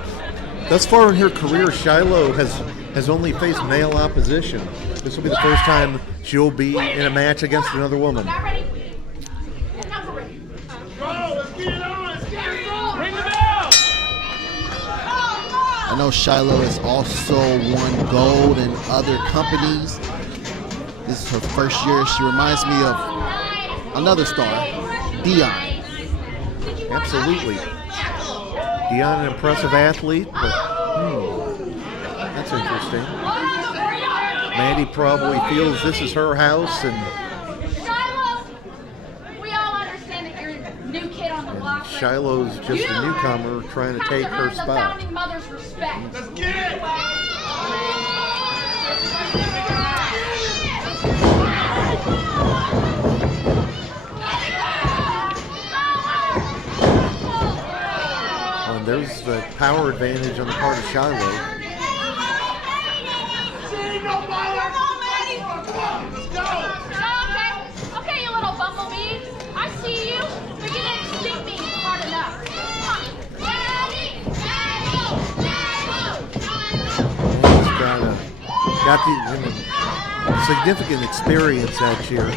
thus far in her career, Shylo has only faced male opposition. This will be the first time she'll be in a match against another woman. I know Shylo has also won gold in other companies. This is her first year. She reminds me of another star, Dea'Vaul. Absolutely. Dea'Vaul, an impressive athlete, but that's interesting. Madi probably feels this is her house, and Shylo, we all understand that you're a new kid on the block. Shiloh's just a newcomer trying to take her The spot. founding mother's respect. Let's get it! Oh, and there's the power advantage on the part of Shylo. Okay, you little bumblebee. I see you. But you didn't sting me hard enough. He's got the significant experience that year.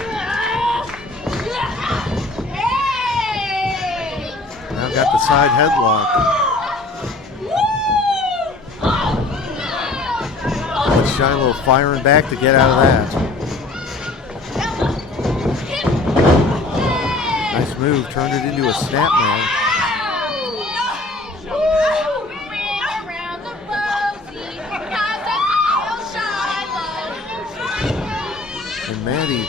Now got the side headlock. But Shylo firing back to get out of that. Nice move, turned it into a snap man. And Madi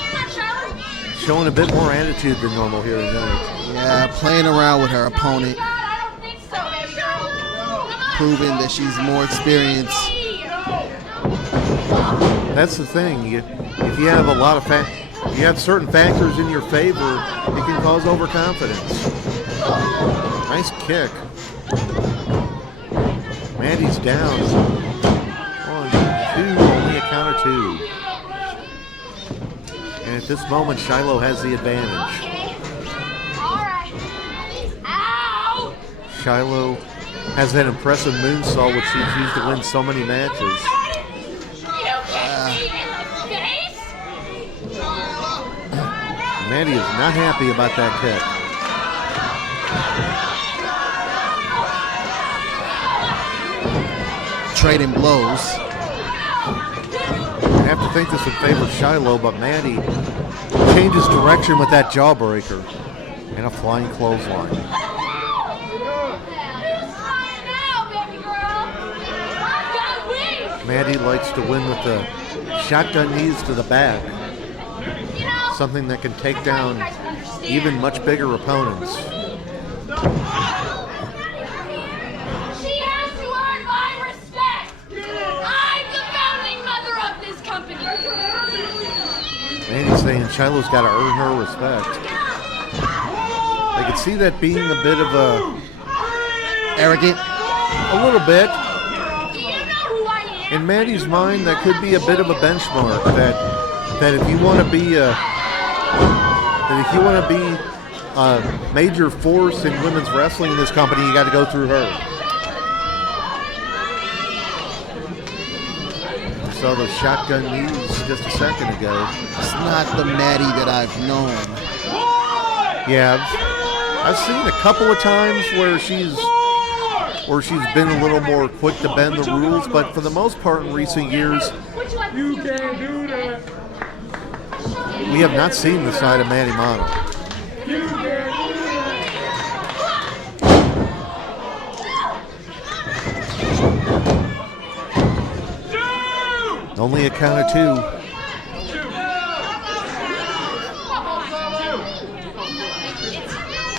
showing a bit more attitude than normal here tonight. Yeah, playing around with her opponent, proving that she's more experienced. That's the thing. If you have a lot of you have certain factors in your favor, it can cause overconfidence. Nice kick. Madi's down. 1, 2, only a count of 2. And at this moment, Shylo has the advantage. Shylo has that impressive moonsault which she's used to win so many matches. Madi is not happy about that kick. Trading blows. I have to think this would favor Shylo, but Madi changes direction with that jawbreaker and a flying clothesline. Madi likes to win with the shotgun knees to the back, something that can take down even much bigger opponents. She has to earn my respect. I'm the founding mother of this company. Madi's saying Shiloh's got to earn her respect. I could see that being a bit of a arrogant, a little bit. In Madi's mind, that could be a bit of a benchmark that if you want to be a major force in women's wrestling in this company, you got to go through her. Saw those shotgun knees just a second ago. It's not the Madi that I've known. Yeah, I've seen a couple of times where she's been a little more quick to bend the rules, but for the most part in recent years, You can't do that. we have not seen the side of Madi Monarch. You can't do that. Only a count of 2.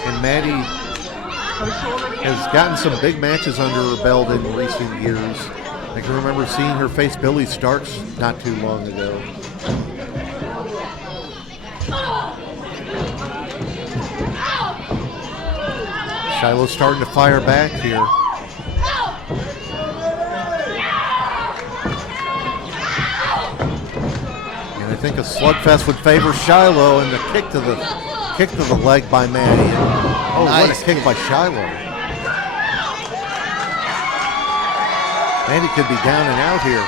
And Madi has gotten some big matches under her belt in recent years. I can remember seeing her face Billy Starks not too long ago. Shylo's starting to fire back here. And I think a slugfest would favor Shylo, and the kick to the leg by Madi. Oh, nice. What a kick by Shylo. Madi could be down and out here.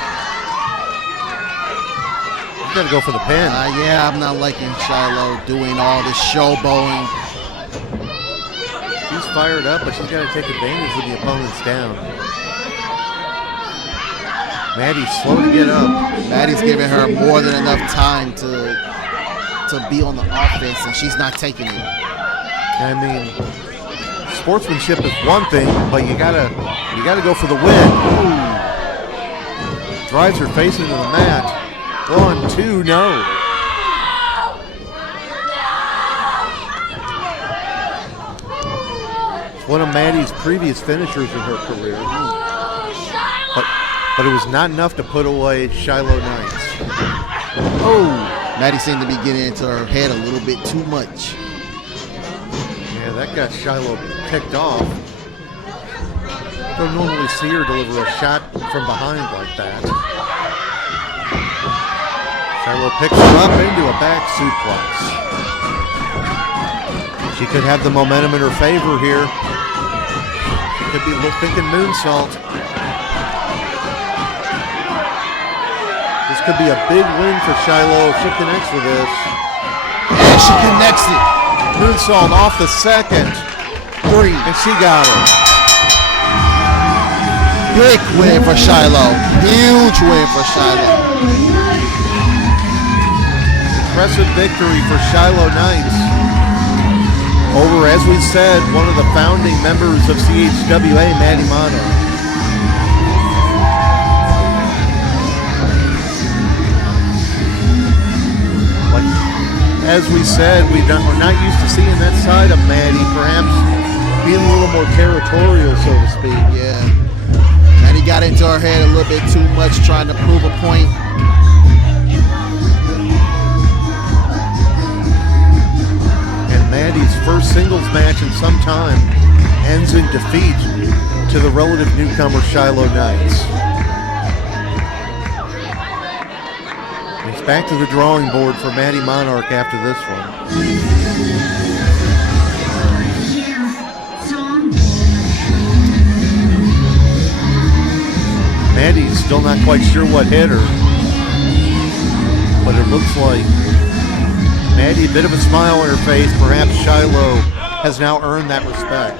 He's got to go for the pin. Yeah, I'm not liking Shylo doing all this showboating. She's fired up, but she's got to take advantage when the opponent's down. Madi's slow to get up. Madi's giving her more than enough time to be on the offense, and she's not taking it. I mean, sportsmanship is one thing, but you gotta go for the win. Ooh. Drives her face into the mat. 1, 2, no. It's one of Madi's previous finishers in her career. But it was not enough to put away Shylo Knights. Oh, Madi seemed to be getting into her head a little bit too much. Yeah, that got Shylo picked off. Don't normally see her deliver a shot from behind like that. Shylo picks her up into a back suplex. She could have the momentum in her favor here. She could be thinking moonsault. This could be a big win for Shylo if she connects with this. And she connects it. Moonsault off the second. 3. And she got it. Big win for Shylo. Huge win for Shylo. Impressive victory for Shylo Knights over, as we said, one of the founding members of CHWA, Madi Monarch. As we said, we're not used to seeing that side of Madi, perhaps being a little more territorial, so to speak. Yeah. Madi got into her head a little bit too much, trying to prove a point. And Madi's first singles match in some time ends in defeat to the relative newcomer Shylo Knights. It's back to the drawing board for Madi Monarch after this one. Madi's still not quite sure what hit her, but it looks like Madi, a bit of a smile on her face. Perhaps Shylo has now earned that respect.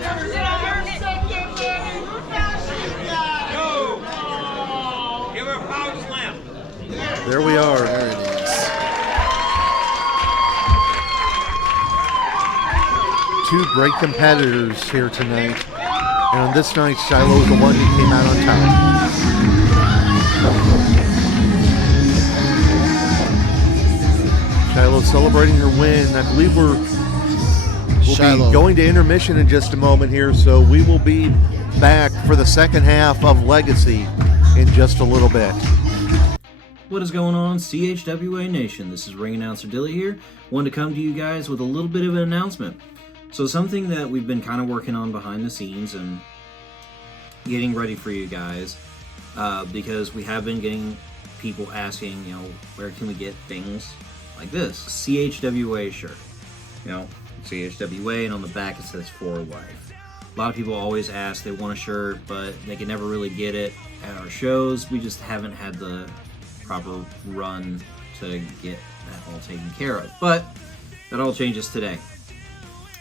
There we are. There it is. Two great competitors here tonight. And on this night, Shylo is the one who came out on top. Shylo celebrating her win. I believe we'll be going to intermission in just a moment here, so we will be back for the second half of Legacy in just a little bit. What is going on, CHWA Nation? This is ring announcer Dilly here. Wanted to come to you guys with a little bit of an announcement. So something that we've been kind of working on behind the scenes and getting ready for you guys, because we have been getting people asking, where can we get things like this? CHWA shirt. CHWA, and on the back it says For Life. A lot of people always ask, they want a shirt, but they can never really get it at our shows. We just haven't had the proper run to get that all taken care of. But that all changes today.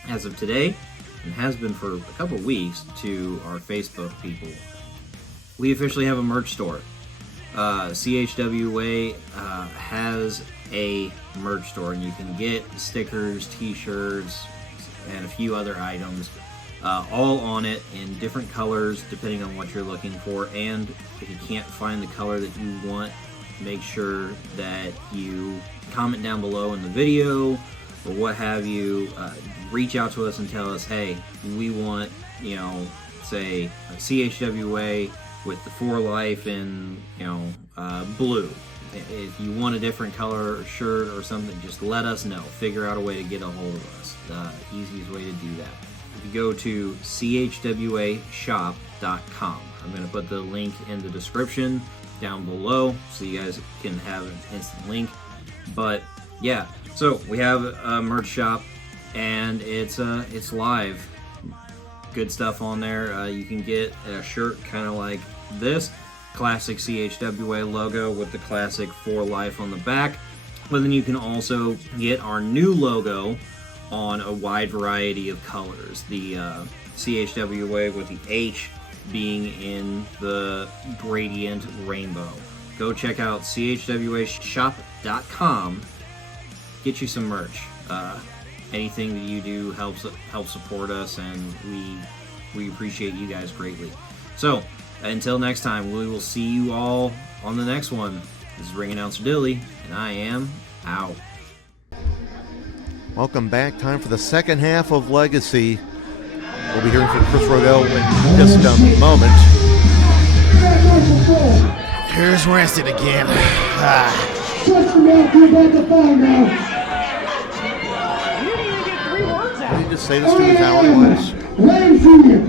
As of today, and has been for a couple weeks to our Facebook people, we officially have a merch store. CHWA has a merch store, and you can get stickers, t-shirts, and a few other items, all on it in different colors depending on what you're looking for. And if you can't find the color that you want, make sure that you comment down below in the video or what have you. Reach out to us and tell us, hey, we want, say CHWA with the 4 Life in, blue. If you want a different color shirt or something, just let us know. Figure out a way to get a hold of us. The easiest way to do that. If you go to chwashop.com, I'm going to put the link in the description down below so you guys can have an instant link. But yeah, so we have a merch shop, and it's live. Good stuff on there. You can get a shirt kind of like this classic CHWA logo with the classic 4 Life on the back, but then you can also get our new logo on a wide variety of colors. The CHWA with the H being in the gradient rainbow. Go check out chwashop.com. Get you some merch. Anything that you do helps support us, and we appreciate you guys greatly. So until next time, we will see you all on the next one. This is Ring Announcer Dilly, and I am out. Welcome back. Time for the second half of Legacy. We'll be hearing from Chris Rodell in just a moment. Here's Rancid again. Can you just say this to his hourglass? Rancid!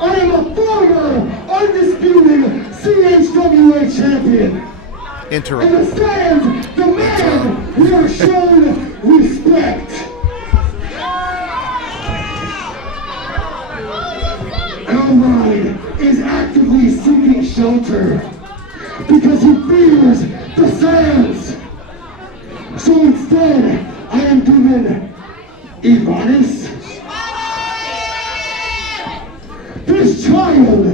I am a former, undisputed CHWA champion. Interim. And the fans demand we are shown respect. Outlaw is actively seeking shelter because he fears the fans. So instead, I am given Ivanis. This child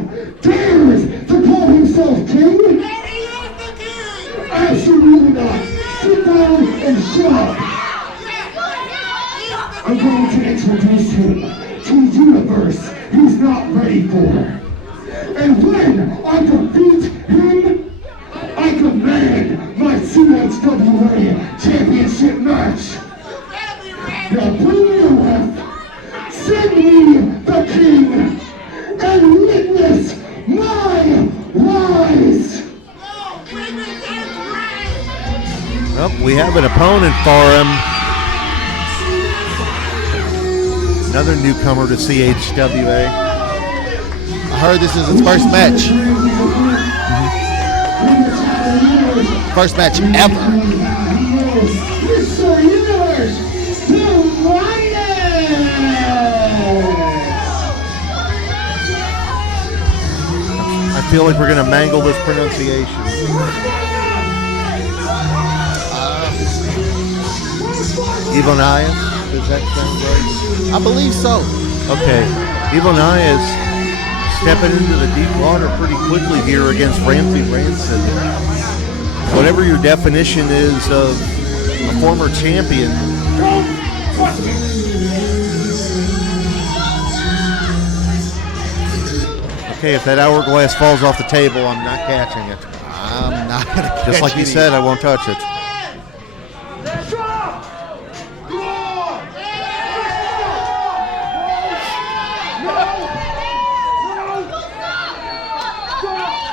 dares to call himself king? Absolutely not. Sit down and shut up. I'm going to introduce him to a universe he's not ready for. And when I defeat him, I command my CHWA championship match. Now bring me a ref, send me the king, and witness my rise! Well, we have an opponent for him. Another newcomer to CHWA. I heard this is his first match. First match ever. I feel like we're going to mangle this pronunciation. Ivanis, does that sound right? I believe so. Okay, Ivanis stepping into the deep water pretty quickly here against Ramsey Rancid. Whatever your definition is of a former champion, okay, if that hourglass falls off the table, I'm not catching it. I'm not going to catch it. Just like you said, I won't touch it.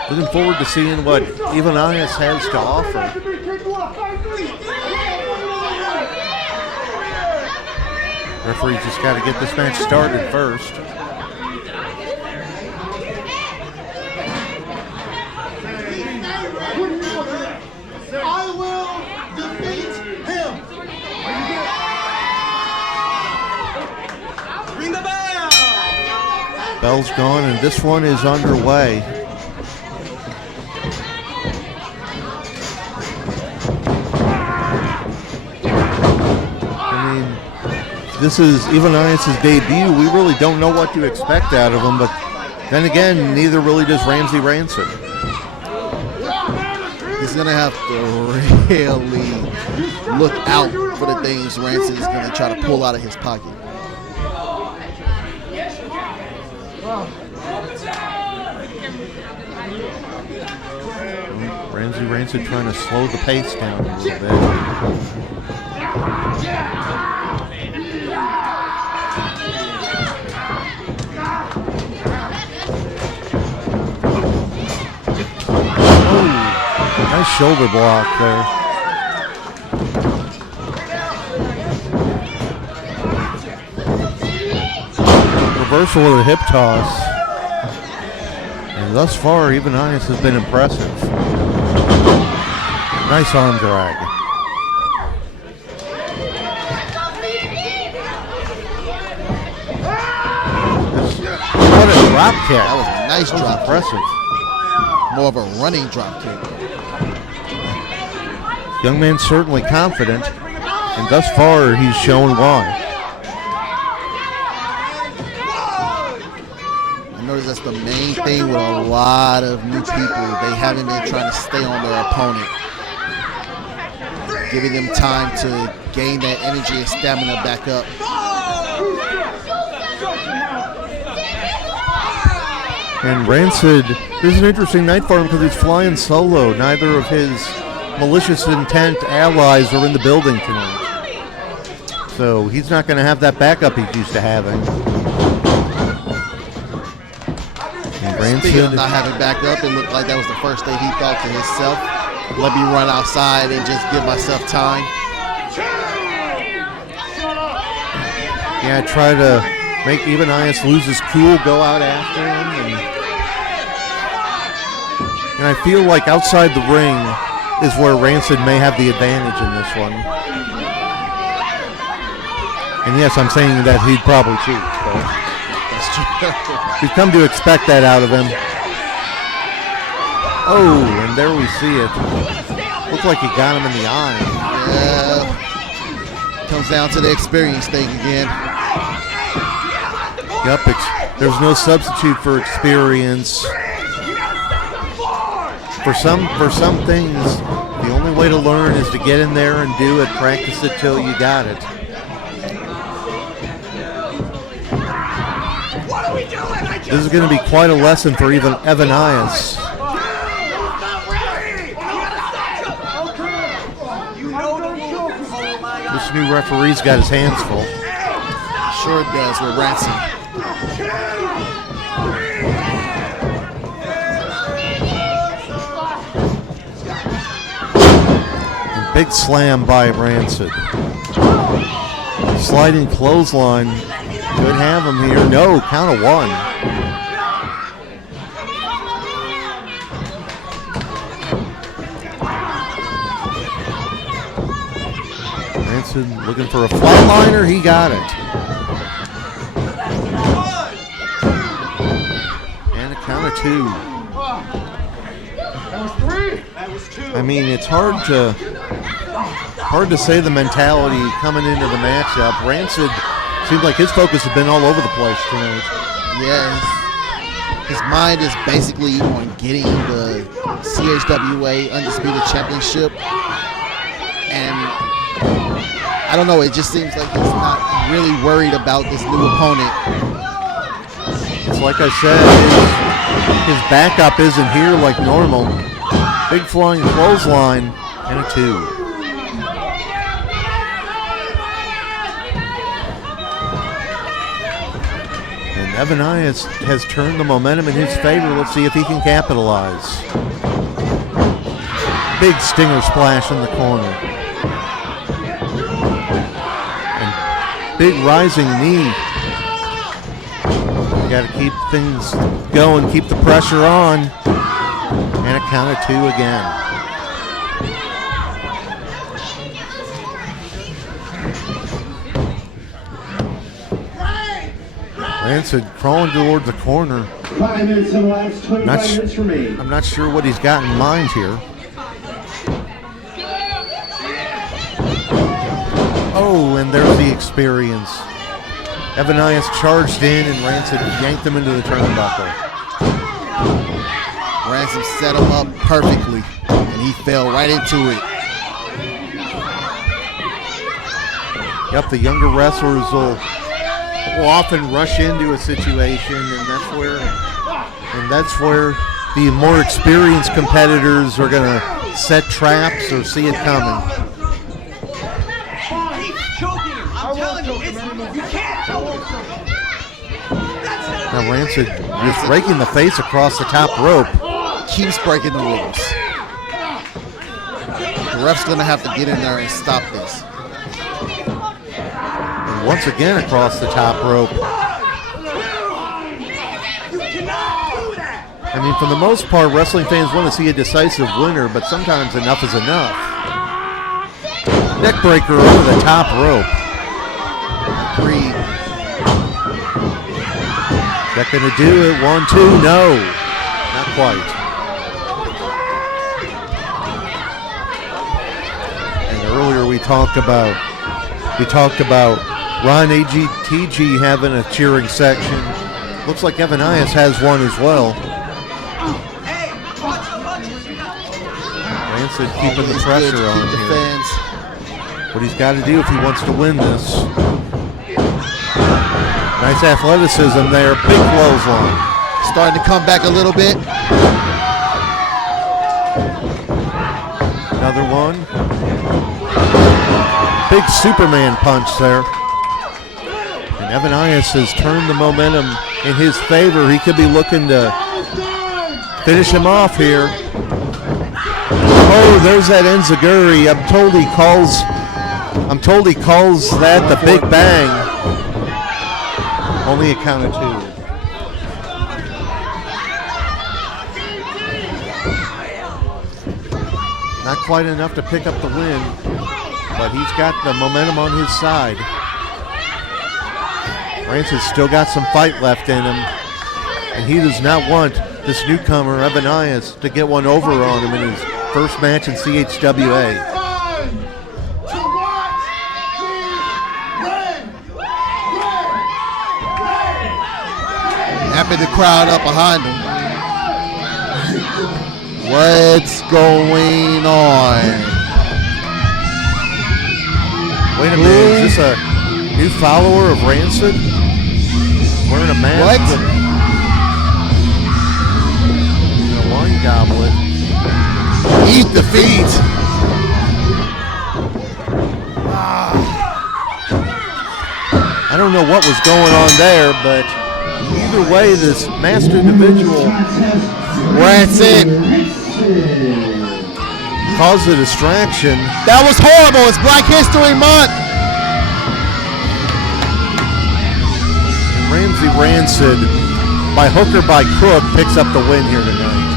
Looking forward to seeing what Ivanis has to offer. Referee just got to get this match started first. I will defeat him. Ring the bell. Bell's gone, and this one is underway. this is Ivanias' debut. We really don't know what to expect out of him, but then again, neither really does Ramsey Rancid. He's going to have to really look out for the things Rancid is going to try to pull out of his pocket. Ramsey Rancid trying to slow the pace down a little bit. Nice shoulder block there. Reversal of the hip toss. And thus far, Ivanias has been impressive. Nice arm drag. What a drop kick. That was a nice drop. Impressive. More of a running drop kick. Young man's certainly confident, and thus far he's shown why. I notice that's the main thing with a lot of new people. They haven't been trying to stay on their opponent, giving them time to gain that energy and stamina back up. And Rancid, this is an interesting night for him because he's flying solo. Neither of his malicious intent allies are in the building tonight. So he's not going to have that backup he's used to having. And Speaking of Rancid, not having backup, it looked like that was the first thing he thought to himself. Let me run outside and just give myself time. yeah, try to make Ivanias lose his cool, go out after him. And I feel like outside the ring is where Rancid may have the advantage in this one. And yes, I'm saying that he'd probably cheat. That's true. We've come to expect that out of him. Oh, and there we see it. Looks like he got him in the eye. Yeah. Comes down to the experience thing again. Yep, there's no substitute for experience. For some things, the only way to learn is to get in there and do it, practice it till you got it. This is going to be quite a lesson for even Ivanias. This new referee's got his hands full. Sure does with Rancid. Big slam by Rancid. Sliding clothesline. Could have him here. No, count of one. Rancid looking for a flatliner. He got it. And a count of two. That was three. That was two. I mean, it's hard to say the mentality coming into the matchup. Rancid seems like his focus has been all over the place tonight. Yes. His mind is basically on getting the CHWA Undisputed Championship. And I don't know, it just seems like he's not really worried about this new opponent. It's like I said, his backup isn't here like normal. Big flying clothesline and a two. Ivanias has turned the momentum in his favor. Let's see if he can capitalize. Big stinger splash in the corner. And big rising knee. Got to keep things going, keep the pressure on. And a count of two again. Rancid crawling towards the corner. 5 minutes and last 25 minutes remain. I'm not sure what he's got in mind here. Oh, and there's the experience. Evanias charged in and Rancid yanked him into the turnbuckle. Rancid set him up perfectly, and he fell right into it. Yep, the younger wrestlers will often rush into a situation, and that's where the more experienced competitors are going to set traps or see it coming. Now Rancid is breaking the face across the top rope. Keeps breaking the rules. The ref's gonna have to get in there and stop this. And once again across the top rope. I mean, for the most part, wrestling fans want to see a decisive winner, but sometimes enough is enough. Neckbreaker over the top rope. Agreed. Is that going to do it? 1, 2, no. Not quite. And earlier we talked about Ron AGTG having a cheering section. Looks like Evanias has one as well. Rancid keeping the pressure on the here. fans. What he's got to do if he wants to win this. Nice athleticism there. Big clothesline. Starting to come back a little bit. Another one. Big Superman punch there. And Evanias has turned the momentum in his favor. He could be looking to finish him off here. Oh, there's that enziguri. I'm told he calls that the Big Bang. Only a count of 2. Not quite enough to pick up the win, but he's got the momentum on his side. Rancid's still got some fight left in him, and he does not want this newcomer, Evanias, to get one over on him in his first match in CHWA. Happy the crowd up behind him. What's going on? Wait a minute, is this a new follower of Rancid? Wearing a mask? What? A wine goblet. Eat the feet. I don't know what was going on there, but either way, this masked individual Rancid caused a distraction. That was horrible. It's Black History Month. Ramsey Rancid, by hook or by crook, picks up the win here tonight.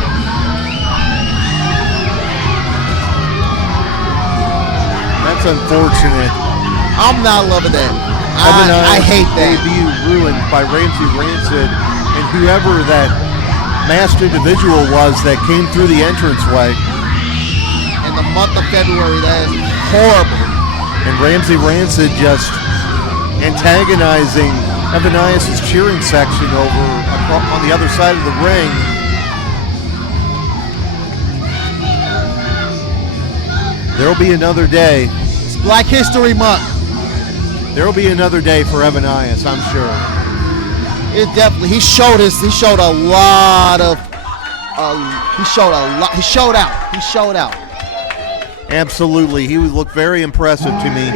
That's unfortunate. I'm not loving that. I hate that. Debut ruined by Ramsey Rancid and whoever that masked individual was that came through the entranceway. In the month of February, that is horrible. And Ramsey Rancid just antagonizing Evanias' cheering section over on the other side of the ring. There'll be another day. It's Black History Month. There'll be another day for Evanias, I'm sure. It definitely. He showed out. He showed out. Absolutely, he would look very impressive to me.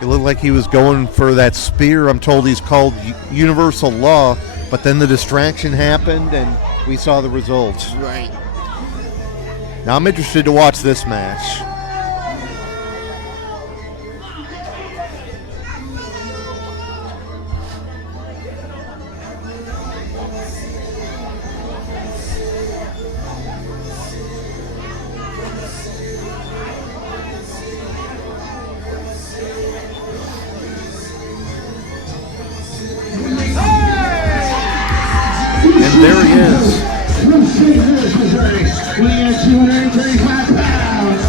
It looked like he was going for that spear. I'm told he's called Universal Law, but then the distraction happened and we saw the results. Right. Now I'm interested to watch this match. And there he is. From St. Louis, Missouri, weighing at 235 pounds,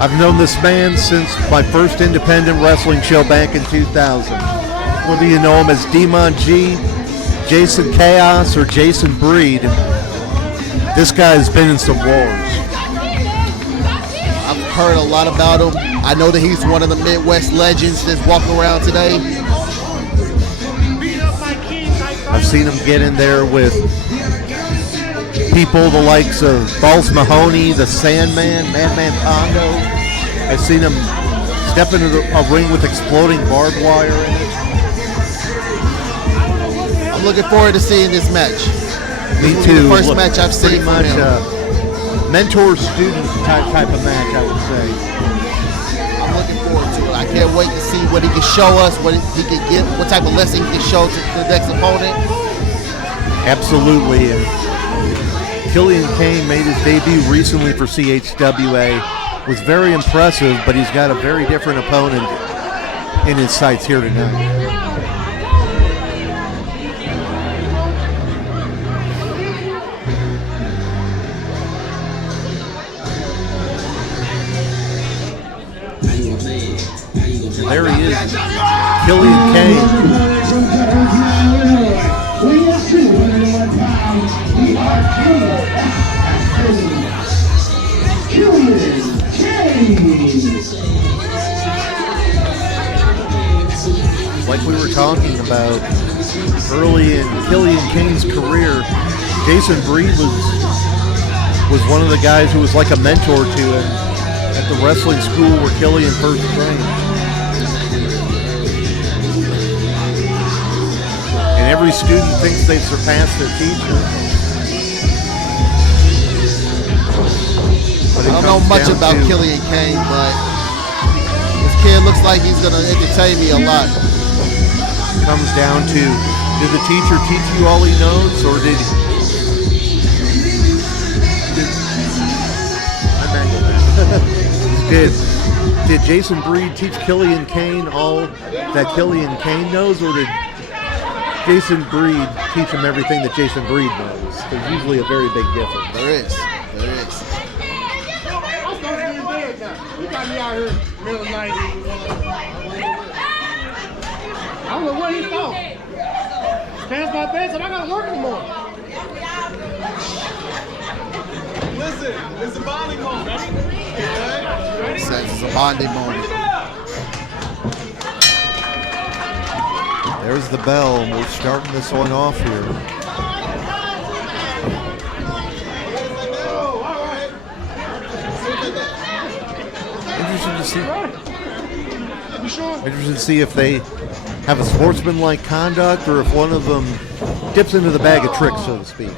I've known this man since my first independent wrestling show back in 2000. Whether you know him as Demon G, Jason Chaos, or Jason Breed, this guy's been in some wars. I've heard a lot about him. I know that he's one of the Midwest legends that's walking around today. I've seen him get in there with people the likes of Balls Mahoney, the Sandman, Madman Pondo. I've seen him step into a ring with exploding barbed wire in it. I'm looking forward to seeing this match. Me too. The first match I've seen pretty from much him. Mentor-student type of match, I would say. I'm looking forward to it. I can't wait to see what he can show us, what he can get, what type of lesson he can show to the next opponent. Absolutely. And Killian Kayne made his debut recently for CHWA. Was very impressive, but he's got a very different opponent in his sights here tonight. There he is, Killian Kayne. Like we were talking about early in Killian Kayne's career, Jason Breed was one of the guys who was like a mentor to him at the wrestling school where Killian first trained. And every student thinks they've surpassed their teacher. I don't know much about Killian Kayne, but this kid looks like he's going to entertain me a lot. Comes down to, did the teacher teach you all he knows, or did Jason Breed teach Killian Kayne all that Killian Kayne knows, or did Jason Breed teach him everything that Jason Breed knows? There's usually a very big difference. There is. You got me out here middle of the night. I don't know what he thought. Pants my bed, said I gotta work in the morning. Listen, it's a bonding moment. Says it's a bonding moment. There's the bell, and we're starting this one off here. Interested to see if they have a sportsmanlike conduct or if one of them dips into the bag of tricks, so to speak.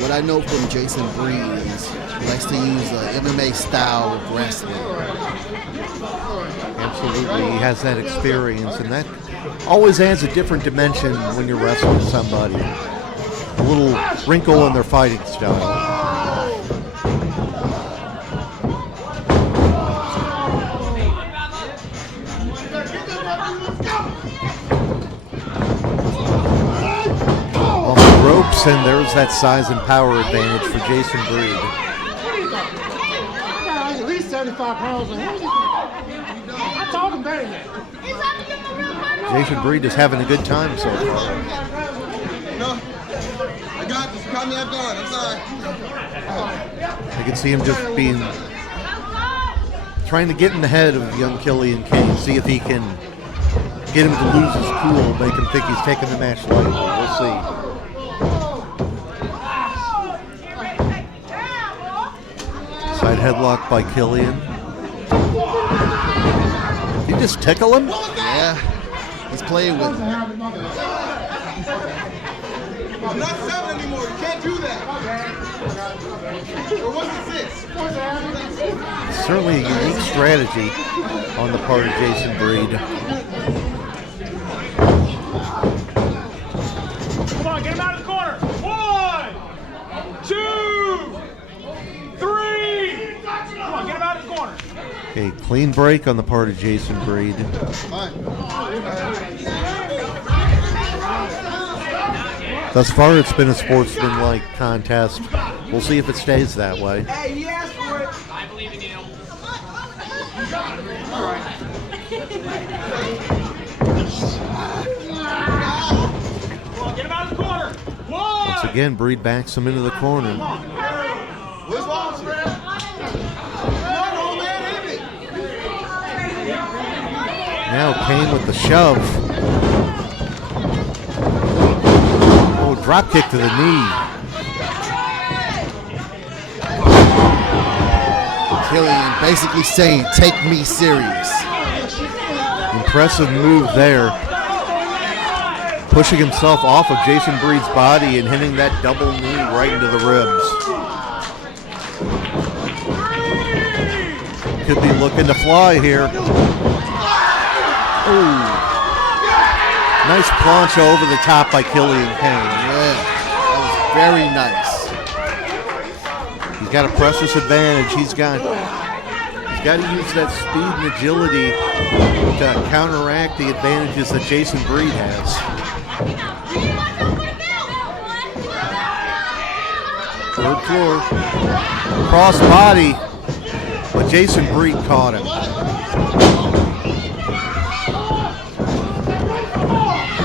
What I know from Jason Breed is he likes to use MMA style of wrestling. Absolutely, he has that experience, and that always adds a different dimension when you're wrestling somebody. A little wrinkle in their fighting style. And there's that size and power advantage for Jason Breed. I got at least 75 pounds. I told him better than that. Jason Breed is having a good time so far. No, I got this. You caught me off guard. I'm sorry. I can see him just trying to get in the head of young Killian Kayne, see if he can get him to lose his cool, make him think he's taking the match lightly. We'll see. Side headlock by Killian. Did he just tickle him? Yeah, he's playing with him. I'm not 7 anymore. You can't do that. Or what's the 6? Certainly a unique strategy on the part of Jason Breed. Come on, get him out of the corner. 1, 2, 3. Come on, get him out of the corner. A clean break on the part of Jason Breed. Thus far, it's been a sportsmanlike contest. We'll see if it stays that way. Hey, he asked for it. I believe in you. All right. Come on, get him out of the corner. Once again, Breed backs him into the corner. Where's Walter? Now Kayne with the shove. Oh, drop kick to the knee. Killian basically saying, take me serious. Impressive move there. Pushing himself off of Jason Breed's body and hitting that double knee right into the ribs. Could be looking to fly here. Ooh. Nice plancha over the top by Killian Kayne. Yeah, that was very nice. He's got a precious advantage. He's got to use that speed and agility to counteract the advantages that Jason Breed has. Third floor. Cross body. But Jason Breed caught him.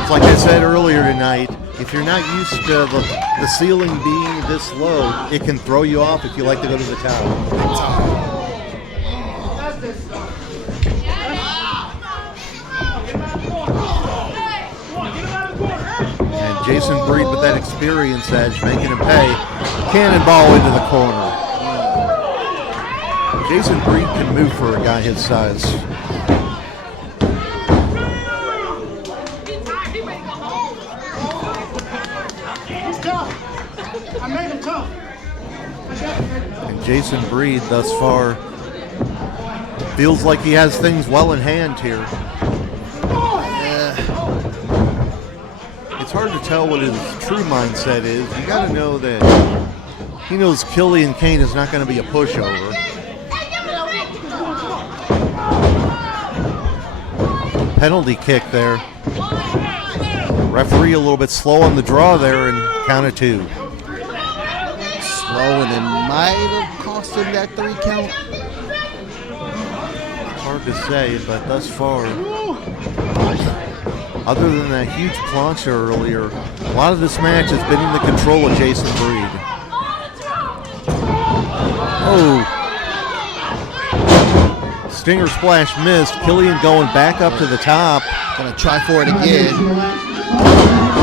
It's like I said earlier tonight, if you're not used to the ceiling being this low, it can throw you off if you like to go to the top. And Jason Breed with that experience edge, making him pay. Cannonball into the corner. Jason Breed can move for a guy his size. And Jason Breed thus far feels like he has things well in hand here. It's hard to tell what his true mindset is. You got to know that he knows Killian Kayne is not going to be a pushover. Penalty kick there. Referee a little bit slow on the draw there and count of 2. Slow, and it might have cost him that 3 count. Hard to say, but thus far, other than that huge plancha earlier, a lot of this match has been in the control of Jason Breed. Oh. Stinger splash missed. Killian going back up to the top. Gonna try for it again.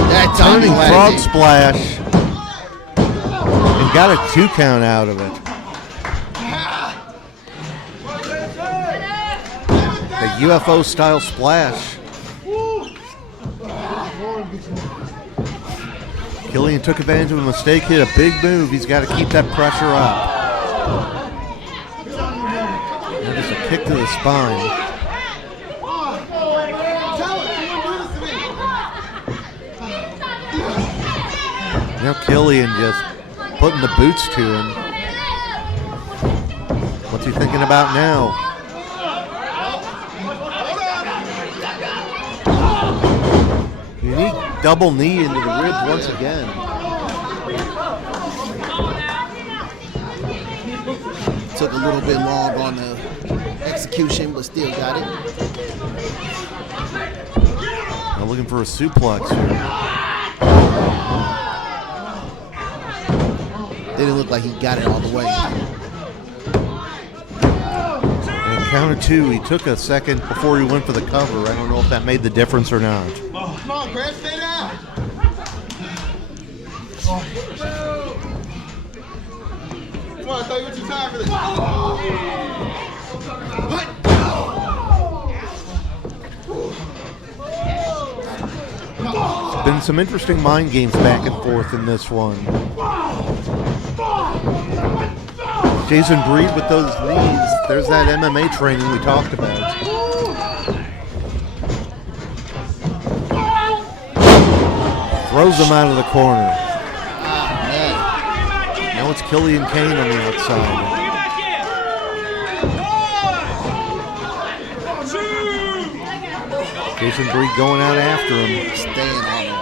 That time Turning frog splash. And got a 2 count out of it. The UFO style splash. Killian took advantage of a mistake, hit a big move. He's got to keep that pressure up. Now just a kick to the spine. Now Killian just putting the boots to him. What's he thinking about now? Unique double knee into the ribs once again. Took a little bit long on the execution, but still got it. Now looking for a suplex here. Didn't look like he got it all the way. And count of 2, he took a second before he went for the cover. I don't know if that made the difference or not. Come on, Chris, stay down. Come on, I thought you were too tired for this. There's been some interesting mind games back and forth in this one. Jason Breed with those knees. There's that MMA training we talked about. Throws him out of the corner. Now it's Killian Kayne on the outside. Jason Breed going out after him. Staying on him.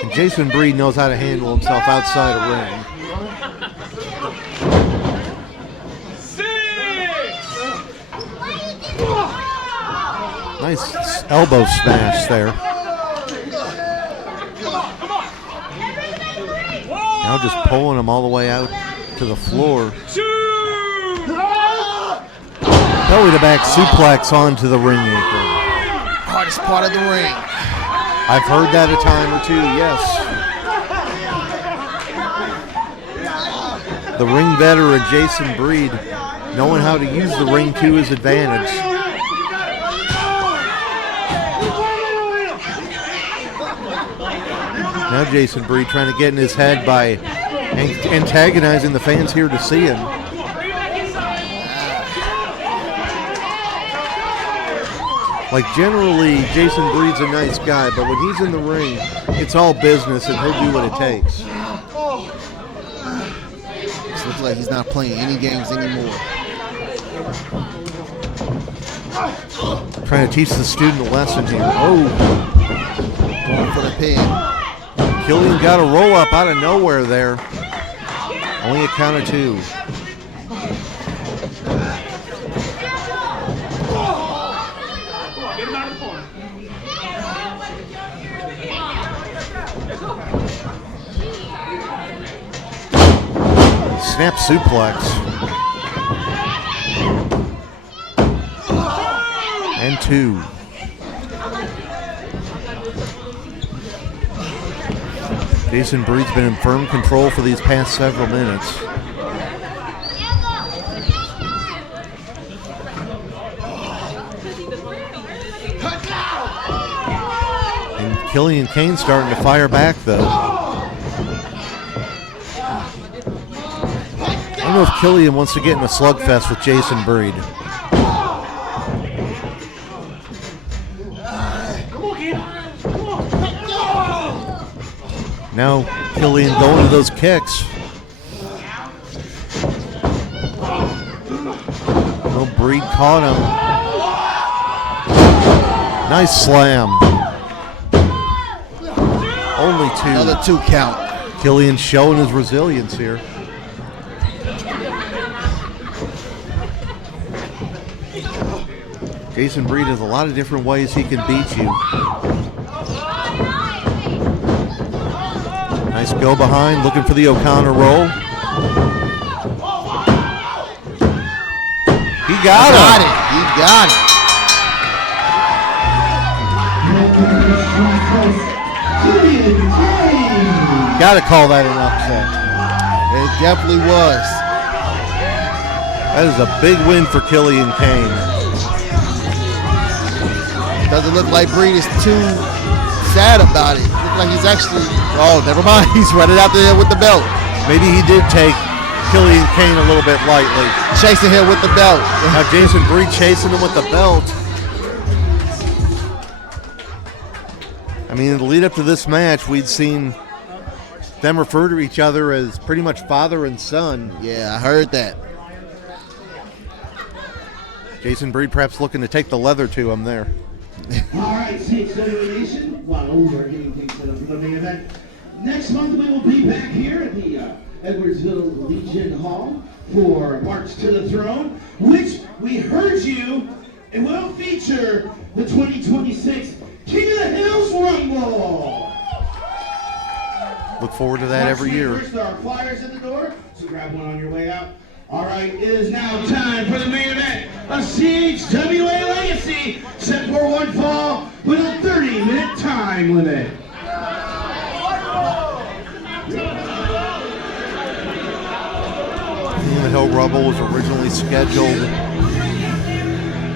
And Jayson Breed knows how to handle himself outside a ring. Nice elbow smash there. Now just pulling him all the way out to the floor. Belly to back suplex onto the ring apron. Hardest part of the ring. I've heard that a time or two, yes. The ring veteran Jayson Breed knowing how to use the ring to his advantage. Now Jayson Breed trying to get in his head by antagonizing the fans here to see him. Like generally, Jayson Breed's a nice guy, but when he's in the ring, it's all business and he'll do what it takes. This looks like he's not playing any games anymore. Trying to teach the student a lesson here. Oh, going for the pin. Killian got a roll up out of nowhere there. Only a count of 2. Snap suplex. And 2. Jayson Breed's been in firm control for these past several minutes. And Killian Kayne starting to fire back though. I don't know if Killian wants to get in a slugfest with Jayson Breed. Now Killian going to those kicks. Well, Breed caught him. Nice slam. Only 2. Another 2 count. Killian showing his resilience here. Jayson Breed has a lot of different ways he can beat you. Nice go behind, looking for the O'Connor roll. He got it. He got it. Got to call that an upset. It definitely was. That is a big win for Killian Kayne. Doesn't look like Breed is too sad about it. Looks like he's actually, oh, never mind. He's running out there with the belt. Maybe he did take Killian Kayne a little bit lightly. Chasing him with the belt. Now Jayson Breed chasing him with the belt. I mean, in the lead up to this match, we'd seen them refer to each other as pretty much father and son. Yeah, I heard that. Jayson Breed perhaps looking to take the leather to him there. All right, CHWA Nation, while we're getting things set up for the main event, next month we will be back here at the Edwardsville Legion Hall for March to the Throne, which we heard you, it will feature the 2026 King of the Hills Rumble. Look forward to that every year. There are flyers at the door, so grab one on your way out. All right, it is now time for the main event of CHWA Legacy, set for one fall with a 30-minute time limit. King of the Hill Rumble was originally scheduled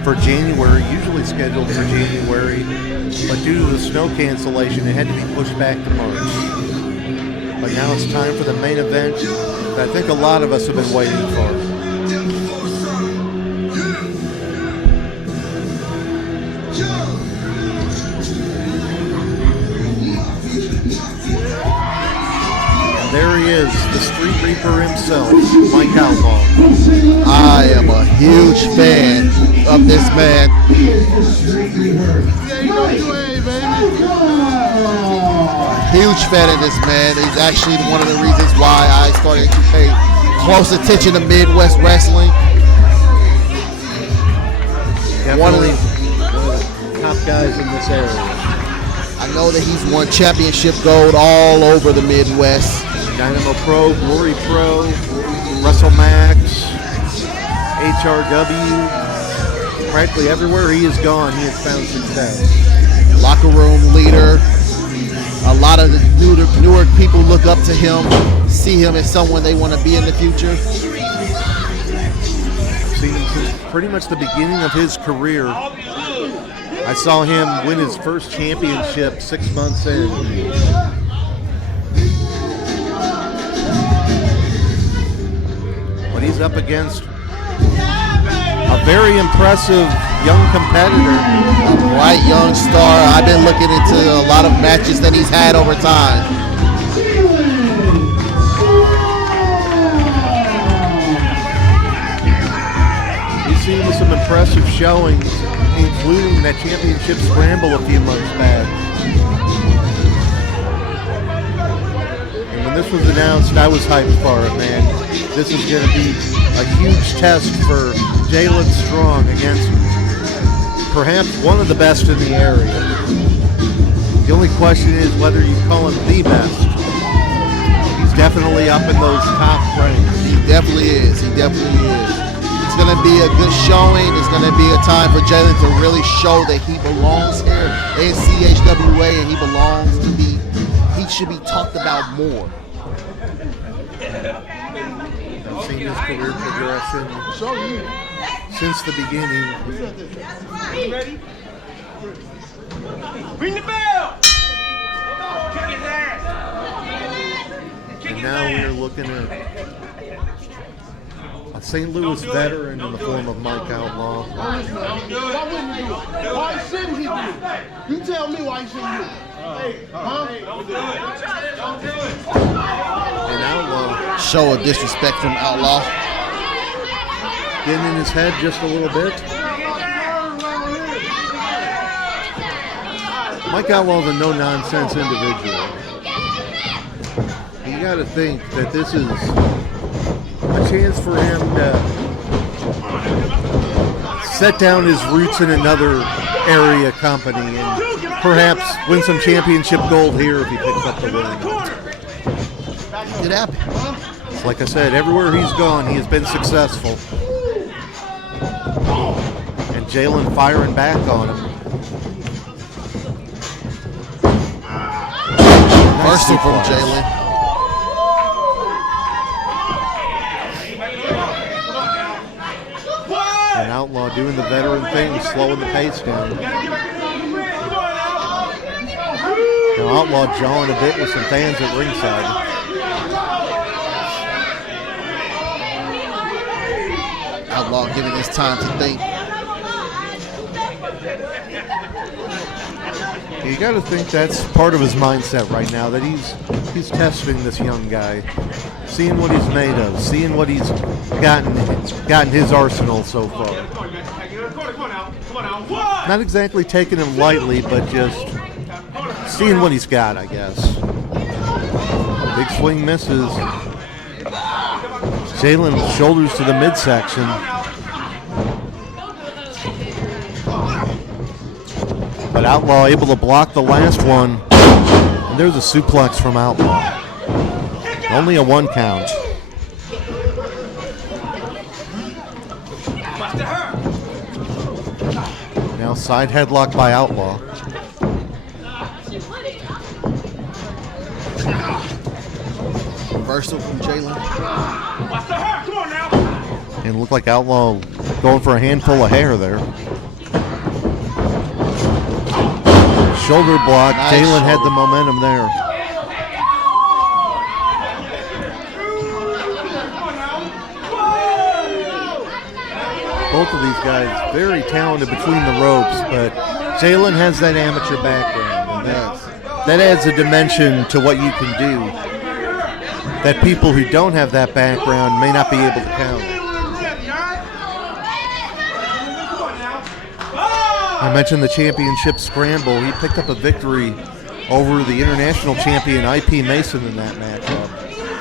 for January, usually scheduled for January, but due to the snow cancellation, it had to be pushed back to March. But now it's time for the main event that I think a lot of us have been waiting for. And there he is, the Street Reaper himself, Mike Outlaw. I am a huge fan of this man. He is the Street Reaper, Mike Outlaw. Huge fan of this man. He's actually one of the reasons why I started to pay close attention to Midwest wrestling. Definitely one of the top guys in this area. I know that he's won championship gold all over the Midwest. Dynamo Pro, Glory Pro, WrestleMax, HRW. Practically everywhere he has gone, he has found success. Locker room leader. A lot of the newer people look up to him, see him as someone they want to be in the future. Seen him since pretty much the beginning of his career. I saw him win his first championship 6 months in. But he's up against a very impressive young competitor. A bright young star. I've been looking into a lot of matches that he's had over time. He's seen some impressive showings, including that championship scramble a few months back. And when this was announced, I was hyped for it, man. This is going to be a huge test for Jaylon Strong against perhaps one of the best in the area. The only question is whether you call him the best. He's definitely up in those top ranks. He definitely is. He definitely is. It's going to be a good showing. It's going to be a time for Jaylon to really show that he belongs here in CHWA and he belongs to be, he should be talked about more. I've seen his career progression since the beginning. Ready? Ring the bell! Kick his ass! And now we're looking at a St. Louis veteran in the form of Mike Outlaw. Why wouldn't he do it? Why shouldn't he do it? You tell me why he shouldn't do it. Huh? Don't do it! Don't do it! And Outlaw Show of disrespect from Outlaw. getting in his head just a little bit. Mike Outlaw's a no-nonsense individual. You got to think that this is a chance for him to set down his roots in another area company and perhaps win some championship gold here if he picks up the win. It happened. Like I said, everywhere he's gone, he has been successful. And Jaylon firing back on him. Mercy from Jaylon. And Outlaw doing the veteran thing, slowing the pace down. Now Outlaw jawing a bit with some fans at ringside. Outlaw giving us time to think. You got to think that's part of his mindset right now, that he's testing this young guy, seeing what he's made of, seeing what he's gotten his arsenal so far. Not exactly taking him lightly, but just seeing what he's got, I guess. Big swing misses. Jaylon shoulders to the midsection. But Outlaw able to block the last one. And there's a suplex from Outlaw. Only a 1 count. Now side headlock by Outlaw. Reversal from Jaylon. And it looked like Outlaw going for a handful of hair there. Shoulder block. Nice Jaylon shoulder. had the momentum there. Both of these guys very talented between the ropes, but Jaylon has that amateur background, and that adds a dimension to what you can do that people who don't have that background may not be able to count. I mentioned the championship scramble. He picked up a victory over the international champion IP Mason in that matchup.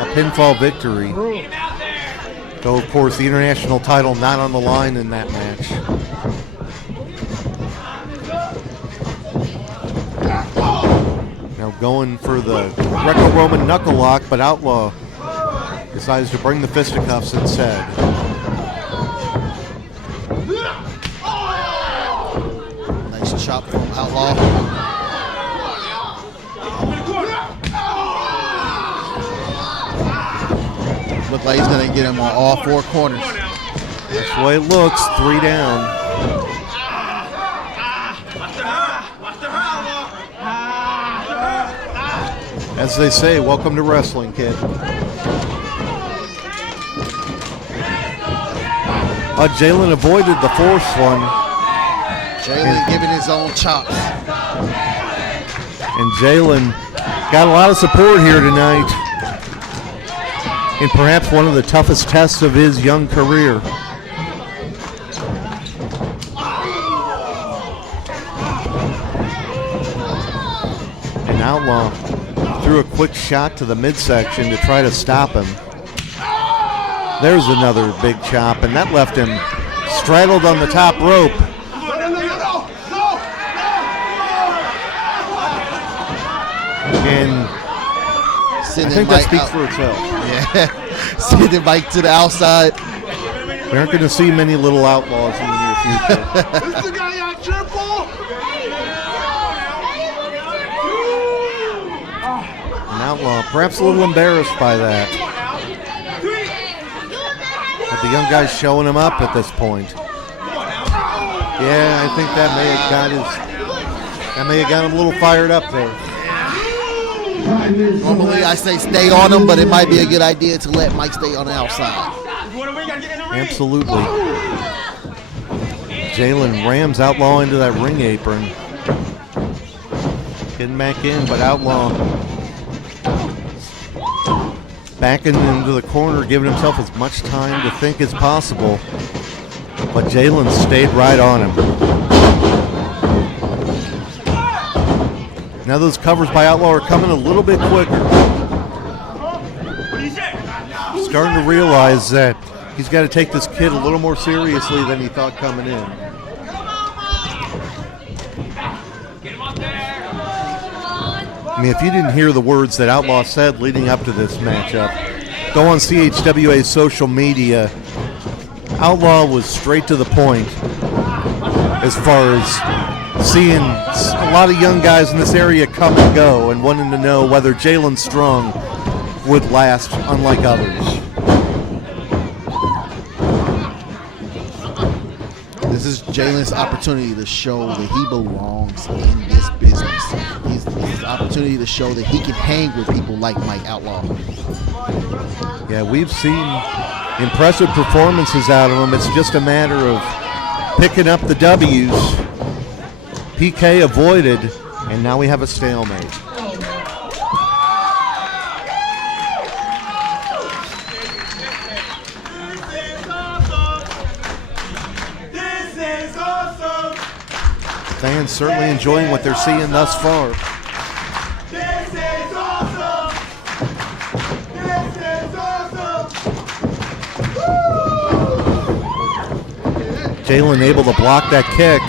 A pinfall victory. Though, of course, the international title not on the line in that match. Now going for the Greco-Roman knuckle lock, but Outlaw decides to bring the fisticuffs instead. Nice chop from Outlaw. Look like he's going to get him on all four corners. That's the way it looks. 3 down. As they say, welcome to wrestling, kid. Jaylon avoided the forced one. Jaylon giving his own chops. And Jaylon got a lot of support here tonight in perhaps one of the toughest tests of his young career. And Outlaw threw a quick shot to the midsection to try to stop him. There's another big chop, and that left him straddled on the top rope. And I think that speaks for itself. Yeah, sending Mike to the outside. We aren't going to see many little outlaws in the near future. This the guy out here, Paul? An outlaw, perhaps a little embarrassed by that. But the young guy's showing him up at this point. Yeah, I think that may have got him a little fired up there. Normally I say stay on him, but it might be a good idea to let Mike stay on the outside. Absolutely. Jaylon rams Outlaw into that ring apron. Getting back in, but Outlaw backing into the corner, giving himself as much time to think as possible. But Jaylon stayed right on him. Now those covers by Outlaw are coming a little bit quicker. Starting to realize that he's got to take this kid a little more seriously than he thought coming in. I mean, if you didn't hear the words that Outlaw said leading up to this matchup, go on CHWA's social media. Outlaw was straight to the point as far as seeing a lot of young guys in this area come and go and wanting to know whether Jaylon Strong would last unlike others. This is Jaylon's opportunity to show that he belongs in this business. He's his opportunity to show that he can hang with people like Mike Outlaw. Yeah, we've seen impressive performances out of him. It's just a matter of picking up the W's. PK avoided, and now we have a stalemate. Fans certainly enjoying what they're seeing thus far. This is awesome! This is awesome! Jaylon able to block that kick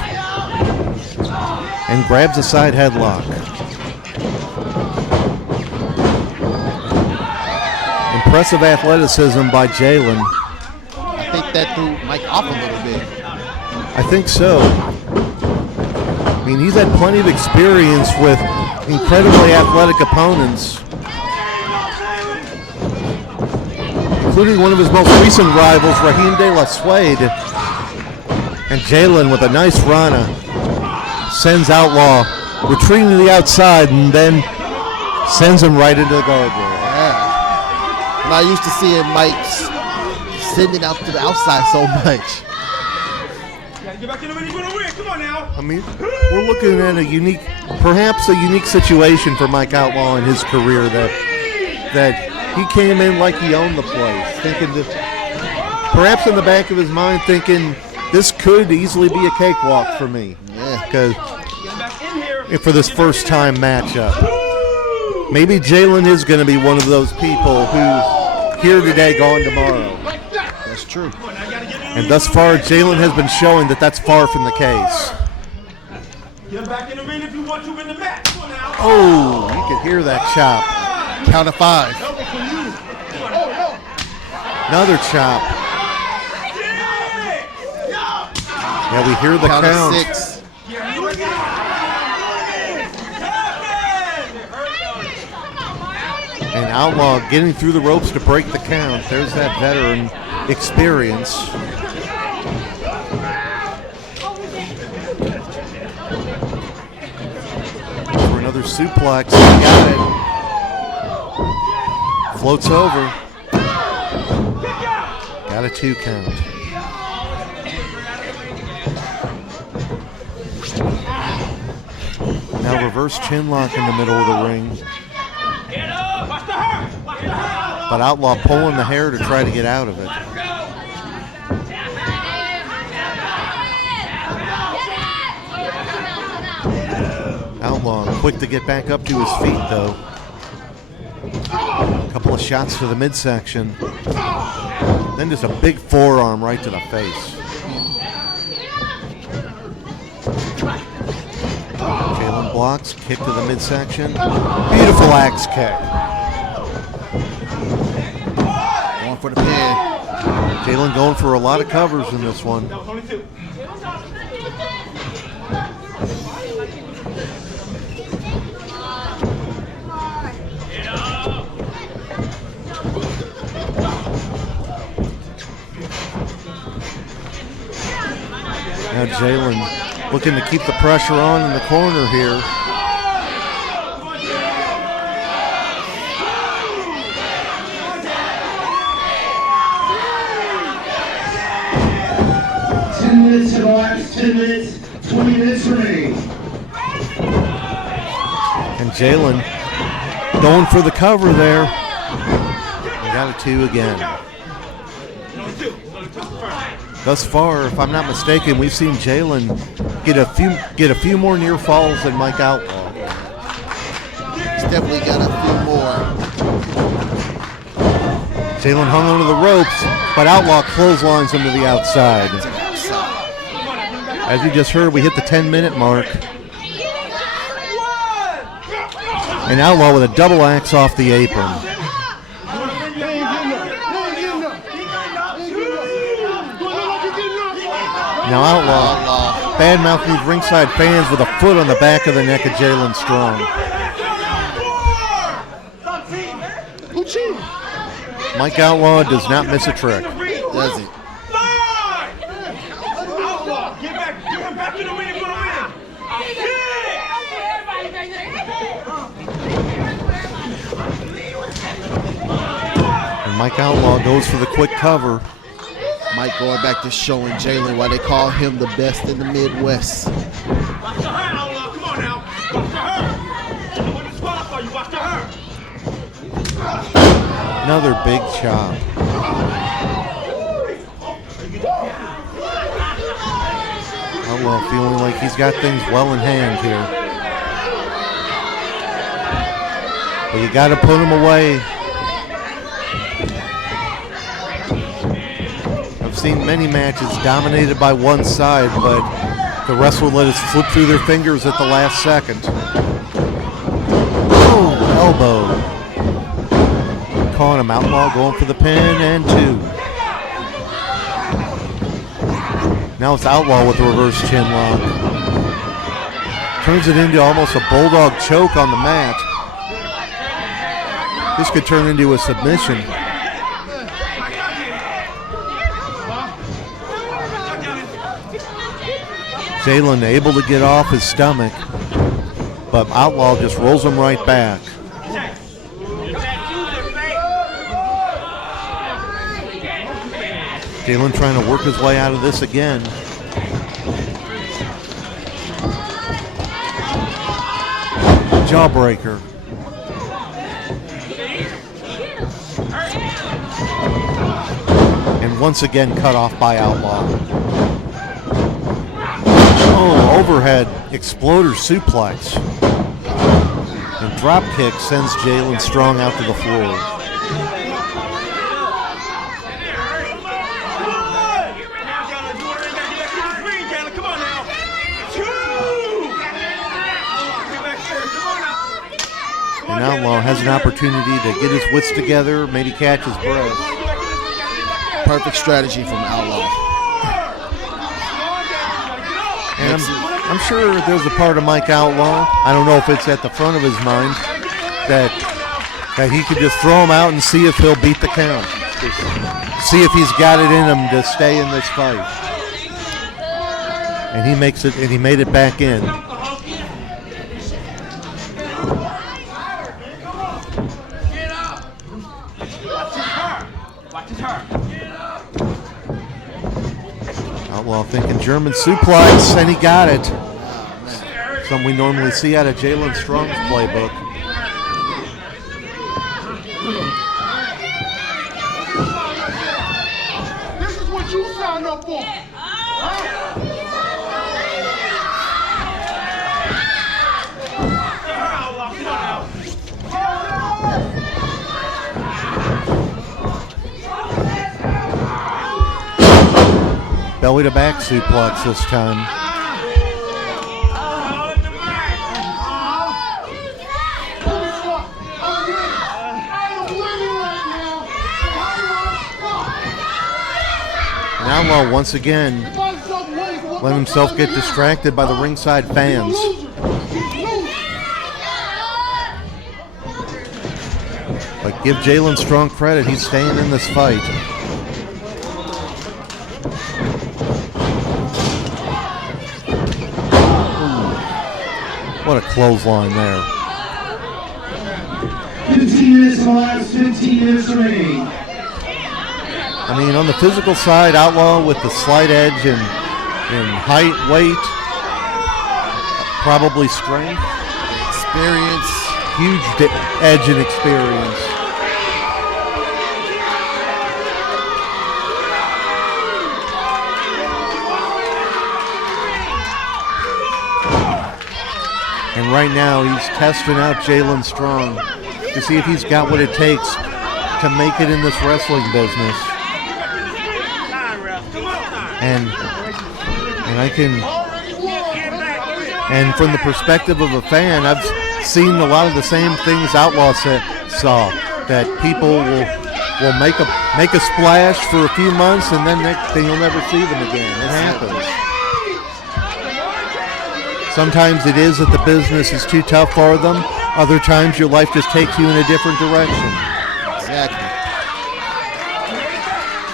and grabs a side headlock. Impressive athleticism by Jaylon. I think that threw Mike off a little bit. I think so. I mean, he's had plenty of experience with incredibly athletic opponents, including one of his most recent rivals, Raheem De La Suede. And Jaylon with a nice rana sends Outlaw retreating to the outside and then sends him right into the guardrail. Yeah. I'm not used to seeing Mike sending out to the outside so much. I mean, we're looking at perhaps a unique situation for Mike Outlaw in his career that he came in like he owned the place, thinking that perhaps in the back of his mind thinking this could easily be a cakewalk for me. Yeah. Because for this first time matchup. Maybe Jaylon is going to be one of those people who's here today, gone tomorrow. That's true. And thus far, Jaylon has been showing that that's far from the case. Get back in the ring if you want to win the match. Oh, you can hear that chop. Count of 5. Another chop. Yeah, we hear the count. Count of 6. And Outlaw getting through the ropes to break the count. There's that veteran experience. For another suplex. Got it. Floats over. Got a 2 count. Now reverse chin lock in the middle of the ring. But Outlaw pulling the hair to try to get out of it. Outlaw quick to get back up to his feet though. A couple of shots to the midsection. Then just a big forearm right to the face. Jaylon blocks, kick to the midsection. Beautiful axe kick. Going for the pin. Jaylon going for a lot of covers in this one. Now Jaylon looking to keep the pressure on in the corner here. To the last 10 minutes, 20 minutes remaining. And Jaylon going for the cover there. And got a 2 again. Thus far, if I'm not mistaken, we've seen Jaylon get a few more near falls than Mike Outlaw. He's definitely got a few more. Jaylon hung onto the ropes, but Outlaw clotheslines him to the outside. As you just heard, we hit the 10-minute mark. And Outlaw with a double axe off the apron. Now Outlaw bad-mouthing these ringside fans with a foot on the back of the neck of Jaylon Strong. Mike Outlaw does not miss a trick, does he? And Mike Outlaw goes for the quick cover. Mike going back to showing Jaylon why they call him the best in the Midwest. Another big chop. Outlaw feeling like he's got things well in hand here. But you got to put him away. I've seen many matches dominated by one side, but the wrestler let it slip through their fingers at the last second. Oh, elbow. Calling him. Outlaw going for the pin and 2. Now it's Outlaw with the reverse chin lock. Turns it into almost a bulldog choke on the mat. This could turn into a submission. Jaylon able to get off his stomach, but Outlaw just rolls him right back. Jaylon trying to work his way out of this again. Jawbreaker. And once again cut off by Outlaw. Oh, overhead exploder suplex. And drop kick sends Jaylon Strong out to the floor. And Outlaw has an opportunity to get his wits together, maybe catch his breath. Perfect strategy from Outlaw. And I'm sure there's a part of Mike Outlaw, I don't know if it's at the front of his mind, that he could just throw him out and see if he'll beat the count. See if he's got it in him to stay in this fight. And he makes it, and he made it back in. Outlaw thinking German suplex, and he got it. Something we normally see out of Jaylon Strong's playbook. This is what you signed up for. Belly to back suplex this time. And Outlaw once again let himself get distracted by the ringside fans. But give Jaylon Strong credit, he's staying in this fight. What a clothesline there. 15 minutes in the last 15 minutes remaining. I mean, on the physical side, Outlaw with the slight edge in height, weight, probably strength, experience, huge edge and experience. And right now, he's testing out Jaylon Strong to see if he's got what it takes to make it in this wrestling business. And from the perspective of a fan, I've seen a lot of the same things Outlaw saw, that people will make a splash for a few months and then you'll never see them again. It happens. Sometimes it is that the business is too tough for them. Other times your life just takes you in a different direction. Exactly.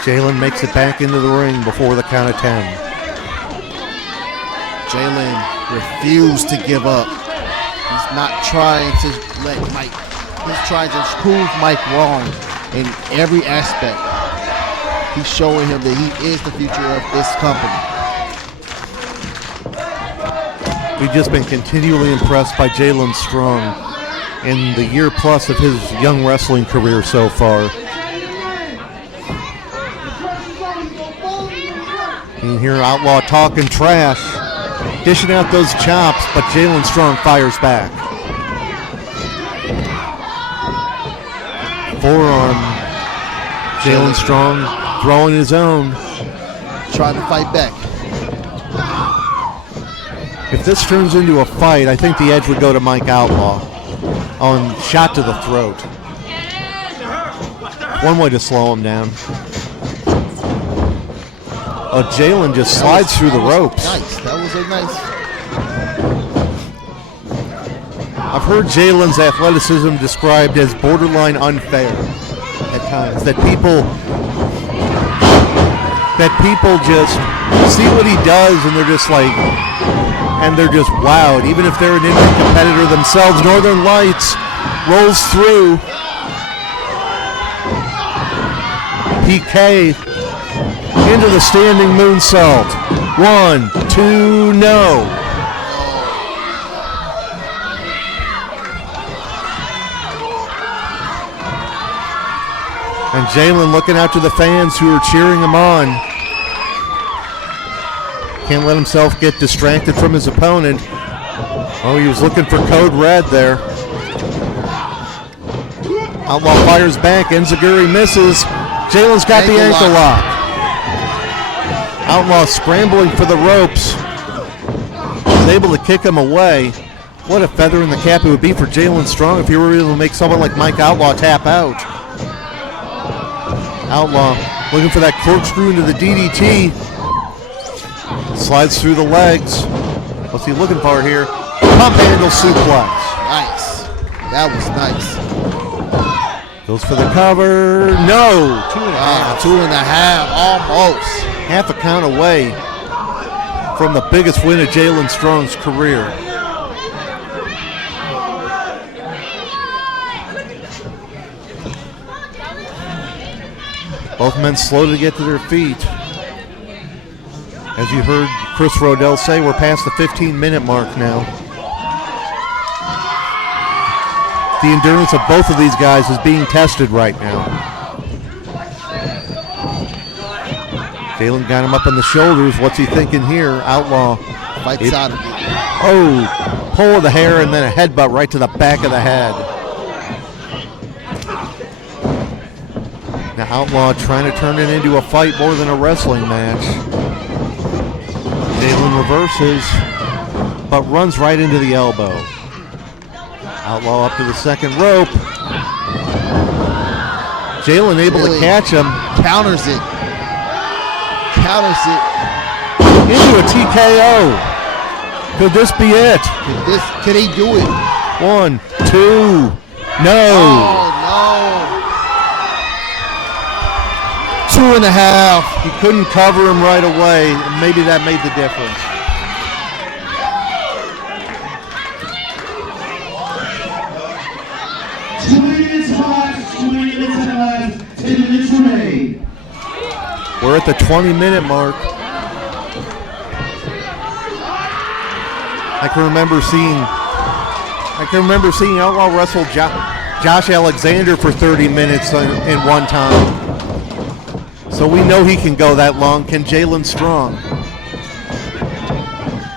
Jaylon makes it back into the ring before the count of 10. Jaylon refused to give up. He's not trying to let Mike. He's trying to prove Mike wrong in every aspect. He's showing him that he is the future of this company. We've just been continually impressed by Jaylon Strong in the year plus of his young wrestling career so far. You hear Outlaw talking trash, dishing out those chops, but Jaylon Strong fires back. Forearm. Jaylon Strong throwing his own. Trying to fight back. If this turns into a fight, I think the edge would go to Mike Outlaw on shot to the throat. One way to slow him down. Oh, Jaylon just slides through the ropes. Nice. That was a nice. I've heard Jaylon's athleticism described as borderline unfair at times. That people just see what he does and they're just like, and they're just wowed. Even if they're an indie competitor themselves, Northern Lights rolls through. PK into the standing moonsault. 1, 2, no. And Jaylon looking out to the fans who are cheering him on. Can't let himself get distracted from his opponent. Oh, he was looking for code red there. Outlaw fires back. Enziguri misses. Jaylon's got the ankle lock. Outlaw scrambling for the ropes. He's able to kick him away. What a feather in the cap it would be for Jaylon Strong if he were able to make someone like Mike Outlaw tap out. Outlaw looking for that corkscrew into the DDT. Slides through the legs. What's he looking for here? Pump handle suplex. Nice. That was nice. Goes for the cover. No. 2.5. 2.5. Almost. Half a count away from the biggest win of Jaylon Strong's career. Both men slow to get to their feet. As you heard Chris Rodell say, we're past the 15-minute mark now. The endurance of both of these guys is being tested right now. Jaylon got him up on the shoulders. What's he thinking here? Outlaw fights out of it. Oh, pull of the hair and then a headbutt right to the back of the head. Now Outlaw trying to turn it into a fight more than a wrestling match. Jaylon reverses, but runs right into the elbow. Outlaw up to the second rope. Jaylon able to catch him. Counters it. Counters it. Into a TKO. Could this be it? Can he do it? 1, 2. No. Oh, no. 2.5. He couldn't cover him right away, and maybe that made the difference. We're at the 20-minute mark. I can remember seeing Outlaw wrestle Josh Alexander for 30 minutes in one time. So we know he can go that long. Can Jaylon Strong?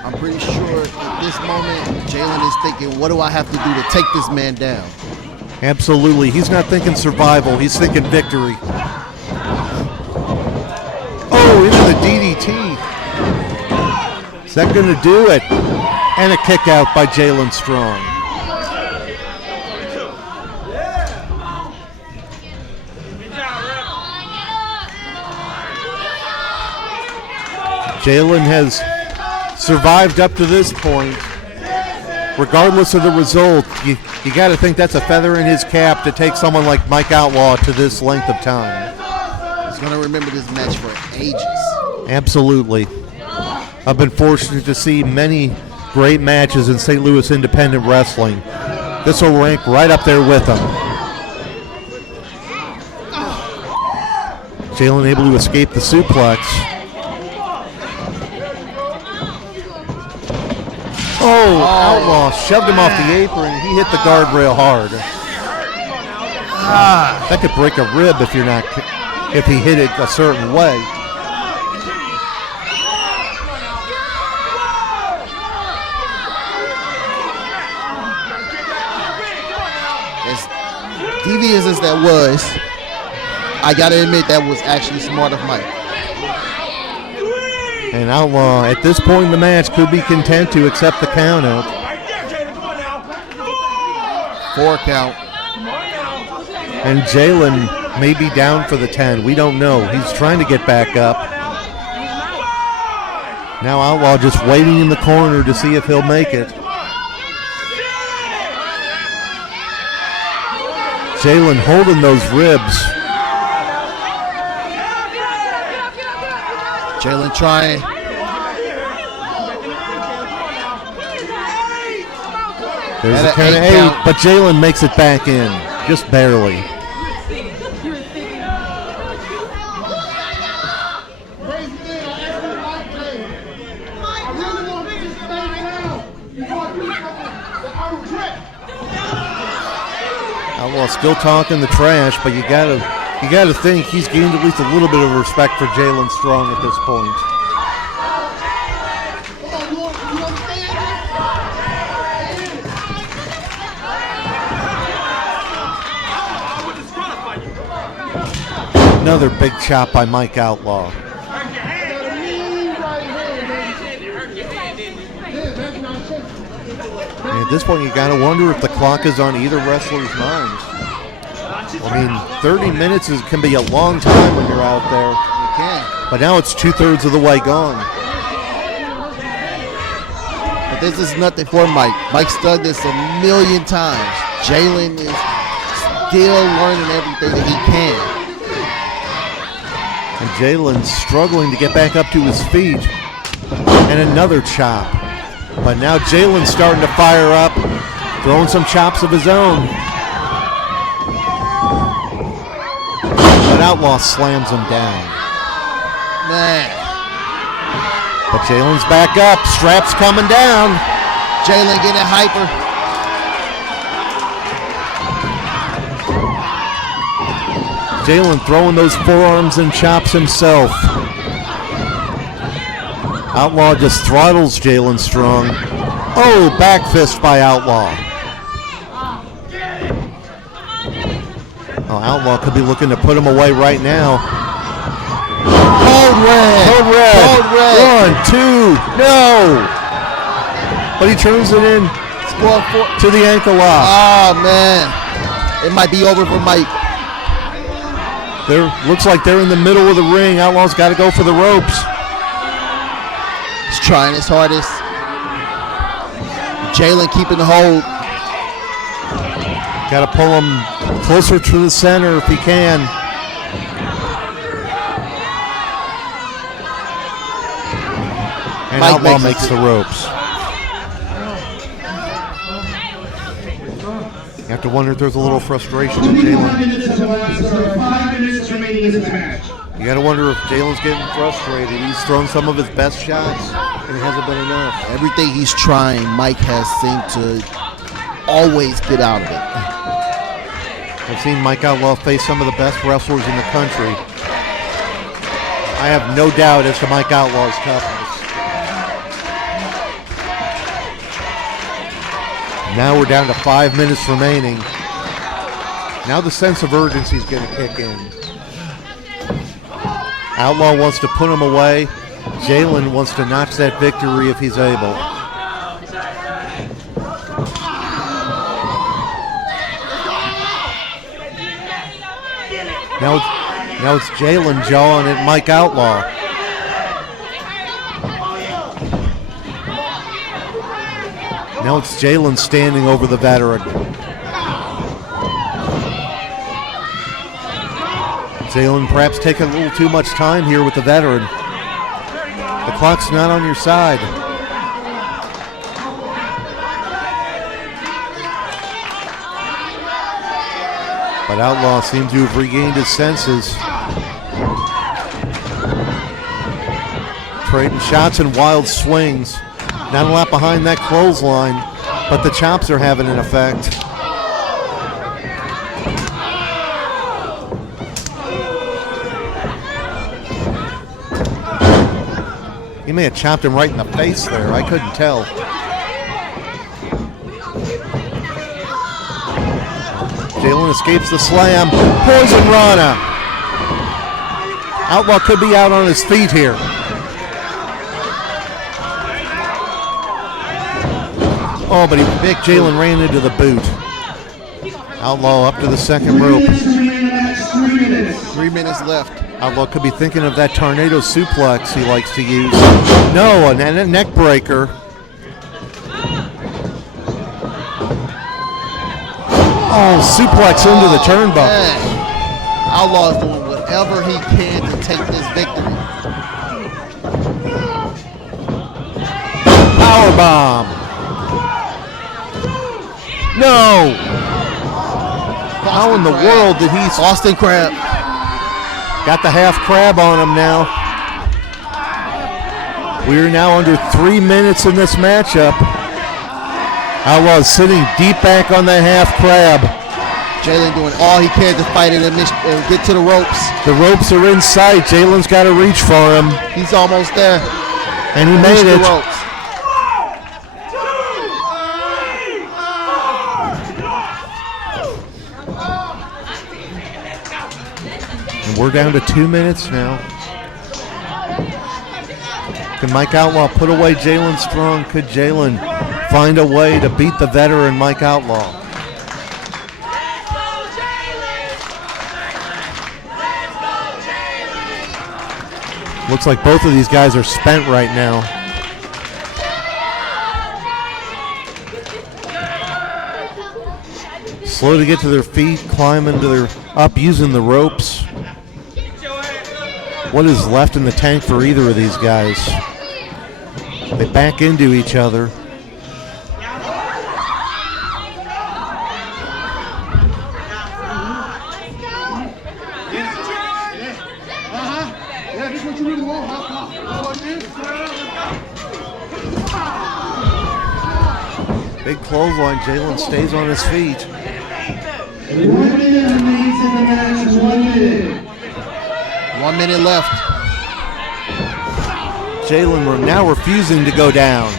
I'm pretty sure at this moment, Jaylon is thinking, what do I have to do to take this man down? Absolutely. He's not thinking survival. He's thinking victory. Oh, into the DDT. Is that going to do it? And a kick out by Jaylon Strong. Jaylon has survived up to this point. Regardless of the result, you got to think that's a feather in his cap to take someone like Mike Outlaw to this length of time. He's going to remember this match for ages. Absolutely. I've been fortunate to see many great matches in St. Louis independent wrestling. This will rank right up there with them. Jaylon able to escape the suplex. Oh, Outlaw shoved him off the apron. He hit the guardrail hard. That could break a rib if he hit it a certain way. As devious as that was, I gotta admit that was actually smart of Mike. And Outlaw, at this point in the match, could be content to accept the count out. 4 count. And Jaylon may be down for the 10. We don't know. He's trying to get back up. Now Outlaw just waiting in the corner to see if he'll make it. Jaylon holding those ribs. Jaylon trying. There's a count of 8, but Jaylon makes it back in, just barely. Outlaw still talking the trash, but you gotta think he's gained at least a little bit of respect for Jaylon Strong at this point. Another big chop by Mike Outlaw. And at this point, you got to wonder if the clock is on either wrestler's minds. I mean, 30 minutes can be a long time when you're out there. You can. But now it's 2/3 of the way gone. But this is nothing for Mike. Mike's done this a million times. Jaylon is still learning everything that he can. And Jaylon's struggling to get back up to his feet. And another chop. But now Jaylon's starting to fire up, throwing some chops of his own. But Outlaw slams him down. Man. But Jaylon's back up, straps coming down. Jaylon getting hyper. Jaylon throwing those forearms and chops himself. Outlaw just throttles Jaylon strong. Oh, back fist by Outlaw. Oh, Outlaw could be looking to put him away right now. Cold red. Cold red. Cold red. 1, 2, no. But he turns it in to the ankle lock. Oh, man. It might be over for Mike. Looks like they're in the middle of the ring. Outlaw's got to go for the ropes. He's trying his hardest. Jaylon keeping the hold. Got to pull him closer to the center if he can. And Mike Outlaw makes the ropes. You have to wonder if there's a little frustration in Jaylon. 5 minutes remaining in this match. You got to wonder if Jaylon's getting frustrated. He's thrown some of his best shots, and it hasn't been enough. Everything he's trying, Mike has seemed to always get out of it. I've seen Mike Outlaw face some of the best wrestlers in the country. I have no doubt as to Mike Outlaw's toughness. Now we're down to 5 minutes remaining. Now the sense of urgency is going to kick in. Outlaw wants to put him away. Jaylon wants to notch that victory if he's able. Now it's Jaylon jawing at Mike Outlaw. Now it's Jaylon standing over the veteran. Jaylon perhaps taking a little too much time here with the veteran. The clock's not on your side. But Outlaw seems to have regained his senses. Trading shots and wild swings. Not a lot behind that clothesline, but the chops are having an effect. He may have chopped him right in the face there. I couldn't tell. Jaylon escapes the slam. Poison Rana. Outlaw could be out on his feet here. Oh, but Jaylon ran into the boot. Outlaw up to the second rope. 3 minutes left. Outlaw could be thinking of that tornado suplex he likes to use. No, and a neck breaker. Oh, suplex into the turnbuckle. Outlaw is doing whatever he can to take this victory. Powerbomb. No. How in the world did he... Boston Crab. Got the half crab on him now. We're now under 3 minutes in this matchup. Outlaw's sitting deep back on the half crab. Jaylon doing all he can to fight it and get to the ropes. The ropes are in sight. Jaylon's got to reach for him. He's almost there. And he made it. The ropes. We're down to 2 minutes now. Can Mike Outlaw put away Jaylon Strong? Could Jaylon find a way to beat the veteran Mike Outlaw? Looks like both of these guys are spent right now. Slow to get to their feet, climbing to their up, using the ropes. What is left in the tank for either of these guys? They back into each other. Yeah, this is what you really want, huh? Big clothesline. Jaylon stays on his feet. 1 minute remains in the match. 1 minute. 1 minute left. Jaylon now refusing to go down.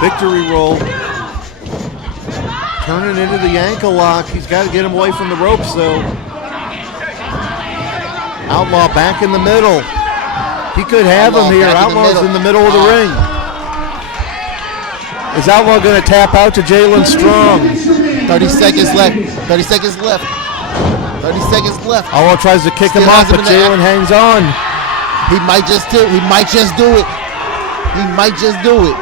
Victory roll. Turning into the ankle lock. He's got to get him away from the ropes, though. Outlaw back in the middle. He could have him here. Outlaw's in the middle of the ring. Is Outlaw going to tap out to Jaylon Strong? 30 seconds left. 30 seconds left. 30 seconds left. Outlaw tries to kick him off, but Jaylon hangs on. He might just do it. He might just do it. He might just do it.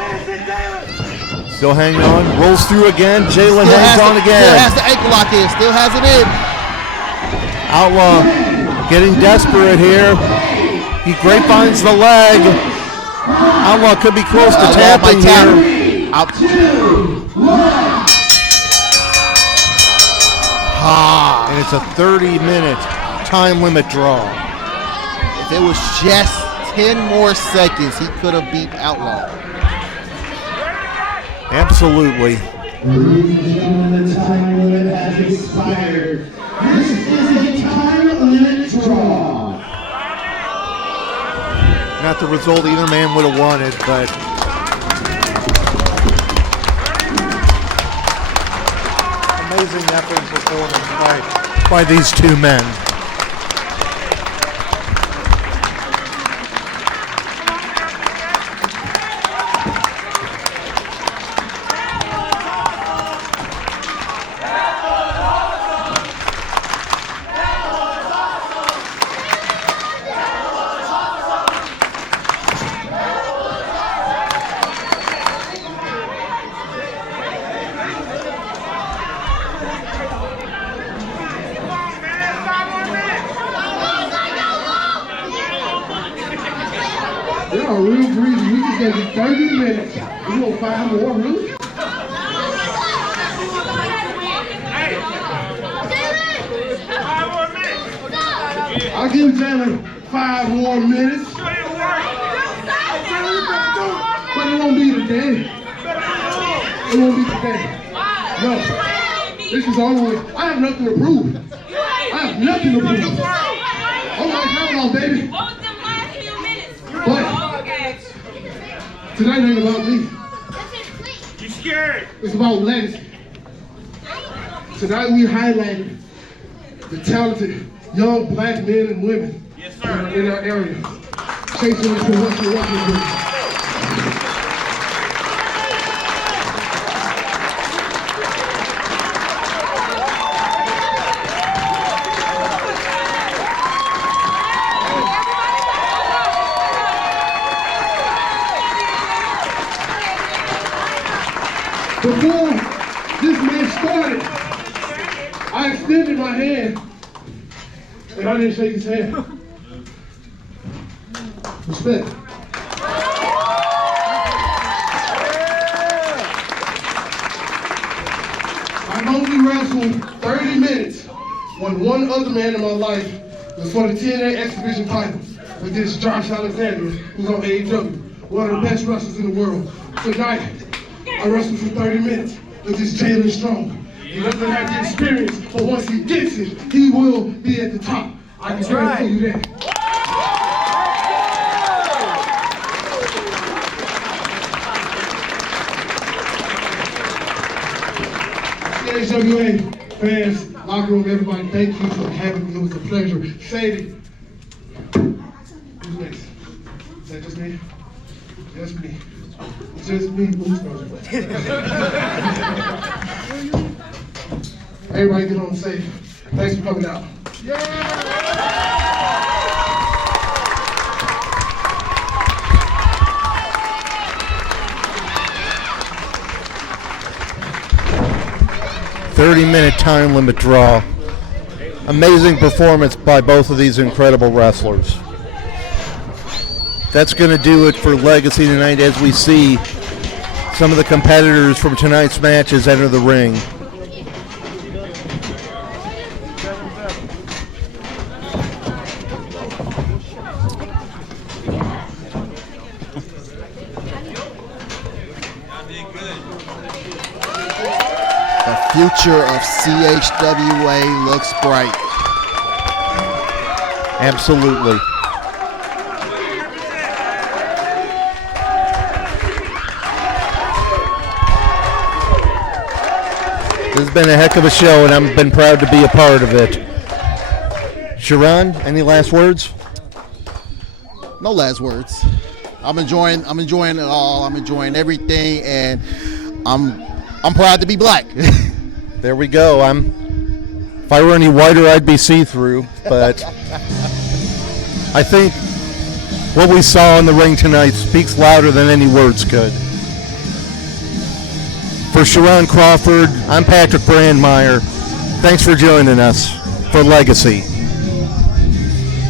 Still hanging on. Rolls through again. Jaylon hangs on again. Still has the ankle lock in. Still has it in. Outlaw getting desperate here. He grapevines the leg. Outlaw could be close to tapping here. Out. 2, 1. And it's a 30-minute time limit draw. If it was just 10 more seconds, he could have beat Outlaw. Absolutely. Ladies and gentlemen, the time limit has expired. This is a time limit draw. Not the result either man would have wanted, but amazing effort and performance by these two men. Y'all real greedy. We just gave you 30 minutes. You want 5 more, really? I'll give Jaylon 5 more minutes. But it won't be today. It won't be today. No. This is all with. I have nothing to prove. I have nothing to prove. Oh my God, baby. But tonight ain't about me. You scared? It's about legacy. Tonight we highlighted the talented young black men and women in our area. Chasing this professional wrestling group. Before this match started, I extended my hand, and I didn't shake his hand. Respect. I've only wrestled 30 minutes when one other man in my life was for the TNA X Division title against Josh Alexander, who's on AEW, one of the best wrestlers in the world. Tonight, I wrestled for 30 minutes against Jaylon Strong. He doesn't have the experience, but once he gets it, he will be at the top. I can guarantee you that. CHWA fans, a lot locker room, everybody, thank you for having me. It was a pleasure. Sadie. Who's next? Is that just me? Just me. Just me. Everybody get home safe. Thanks for coming out. 30-minute time limit draw. Amazing performance by both of these incredible wrestlers. That's going to do it for Legacy tonight as we see some of the competitors from tonight's matches enter the ring. The future of CHWA looks bright. Absolutely. This has been a heck of a show, and I've been proud to be a part of it. Sharon, any last words? No last words. I'm enjoying it all. I'm enjoying everything, and I'm proud to be black. There we go. If I were any whiter, I'd be see-through, but I think what we saw in the ring tonight speaks louder than any words could. For Sharon Crawford, I'm Patrick Brandmeier. Thanks for joining us for Legacy.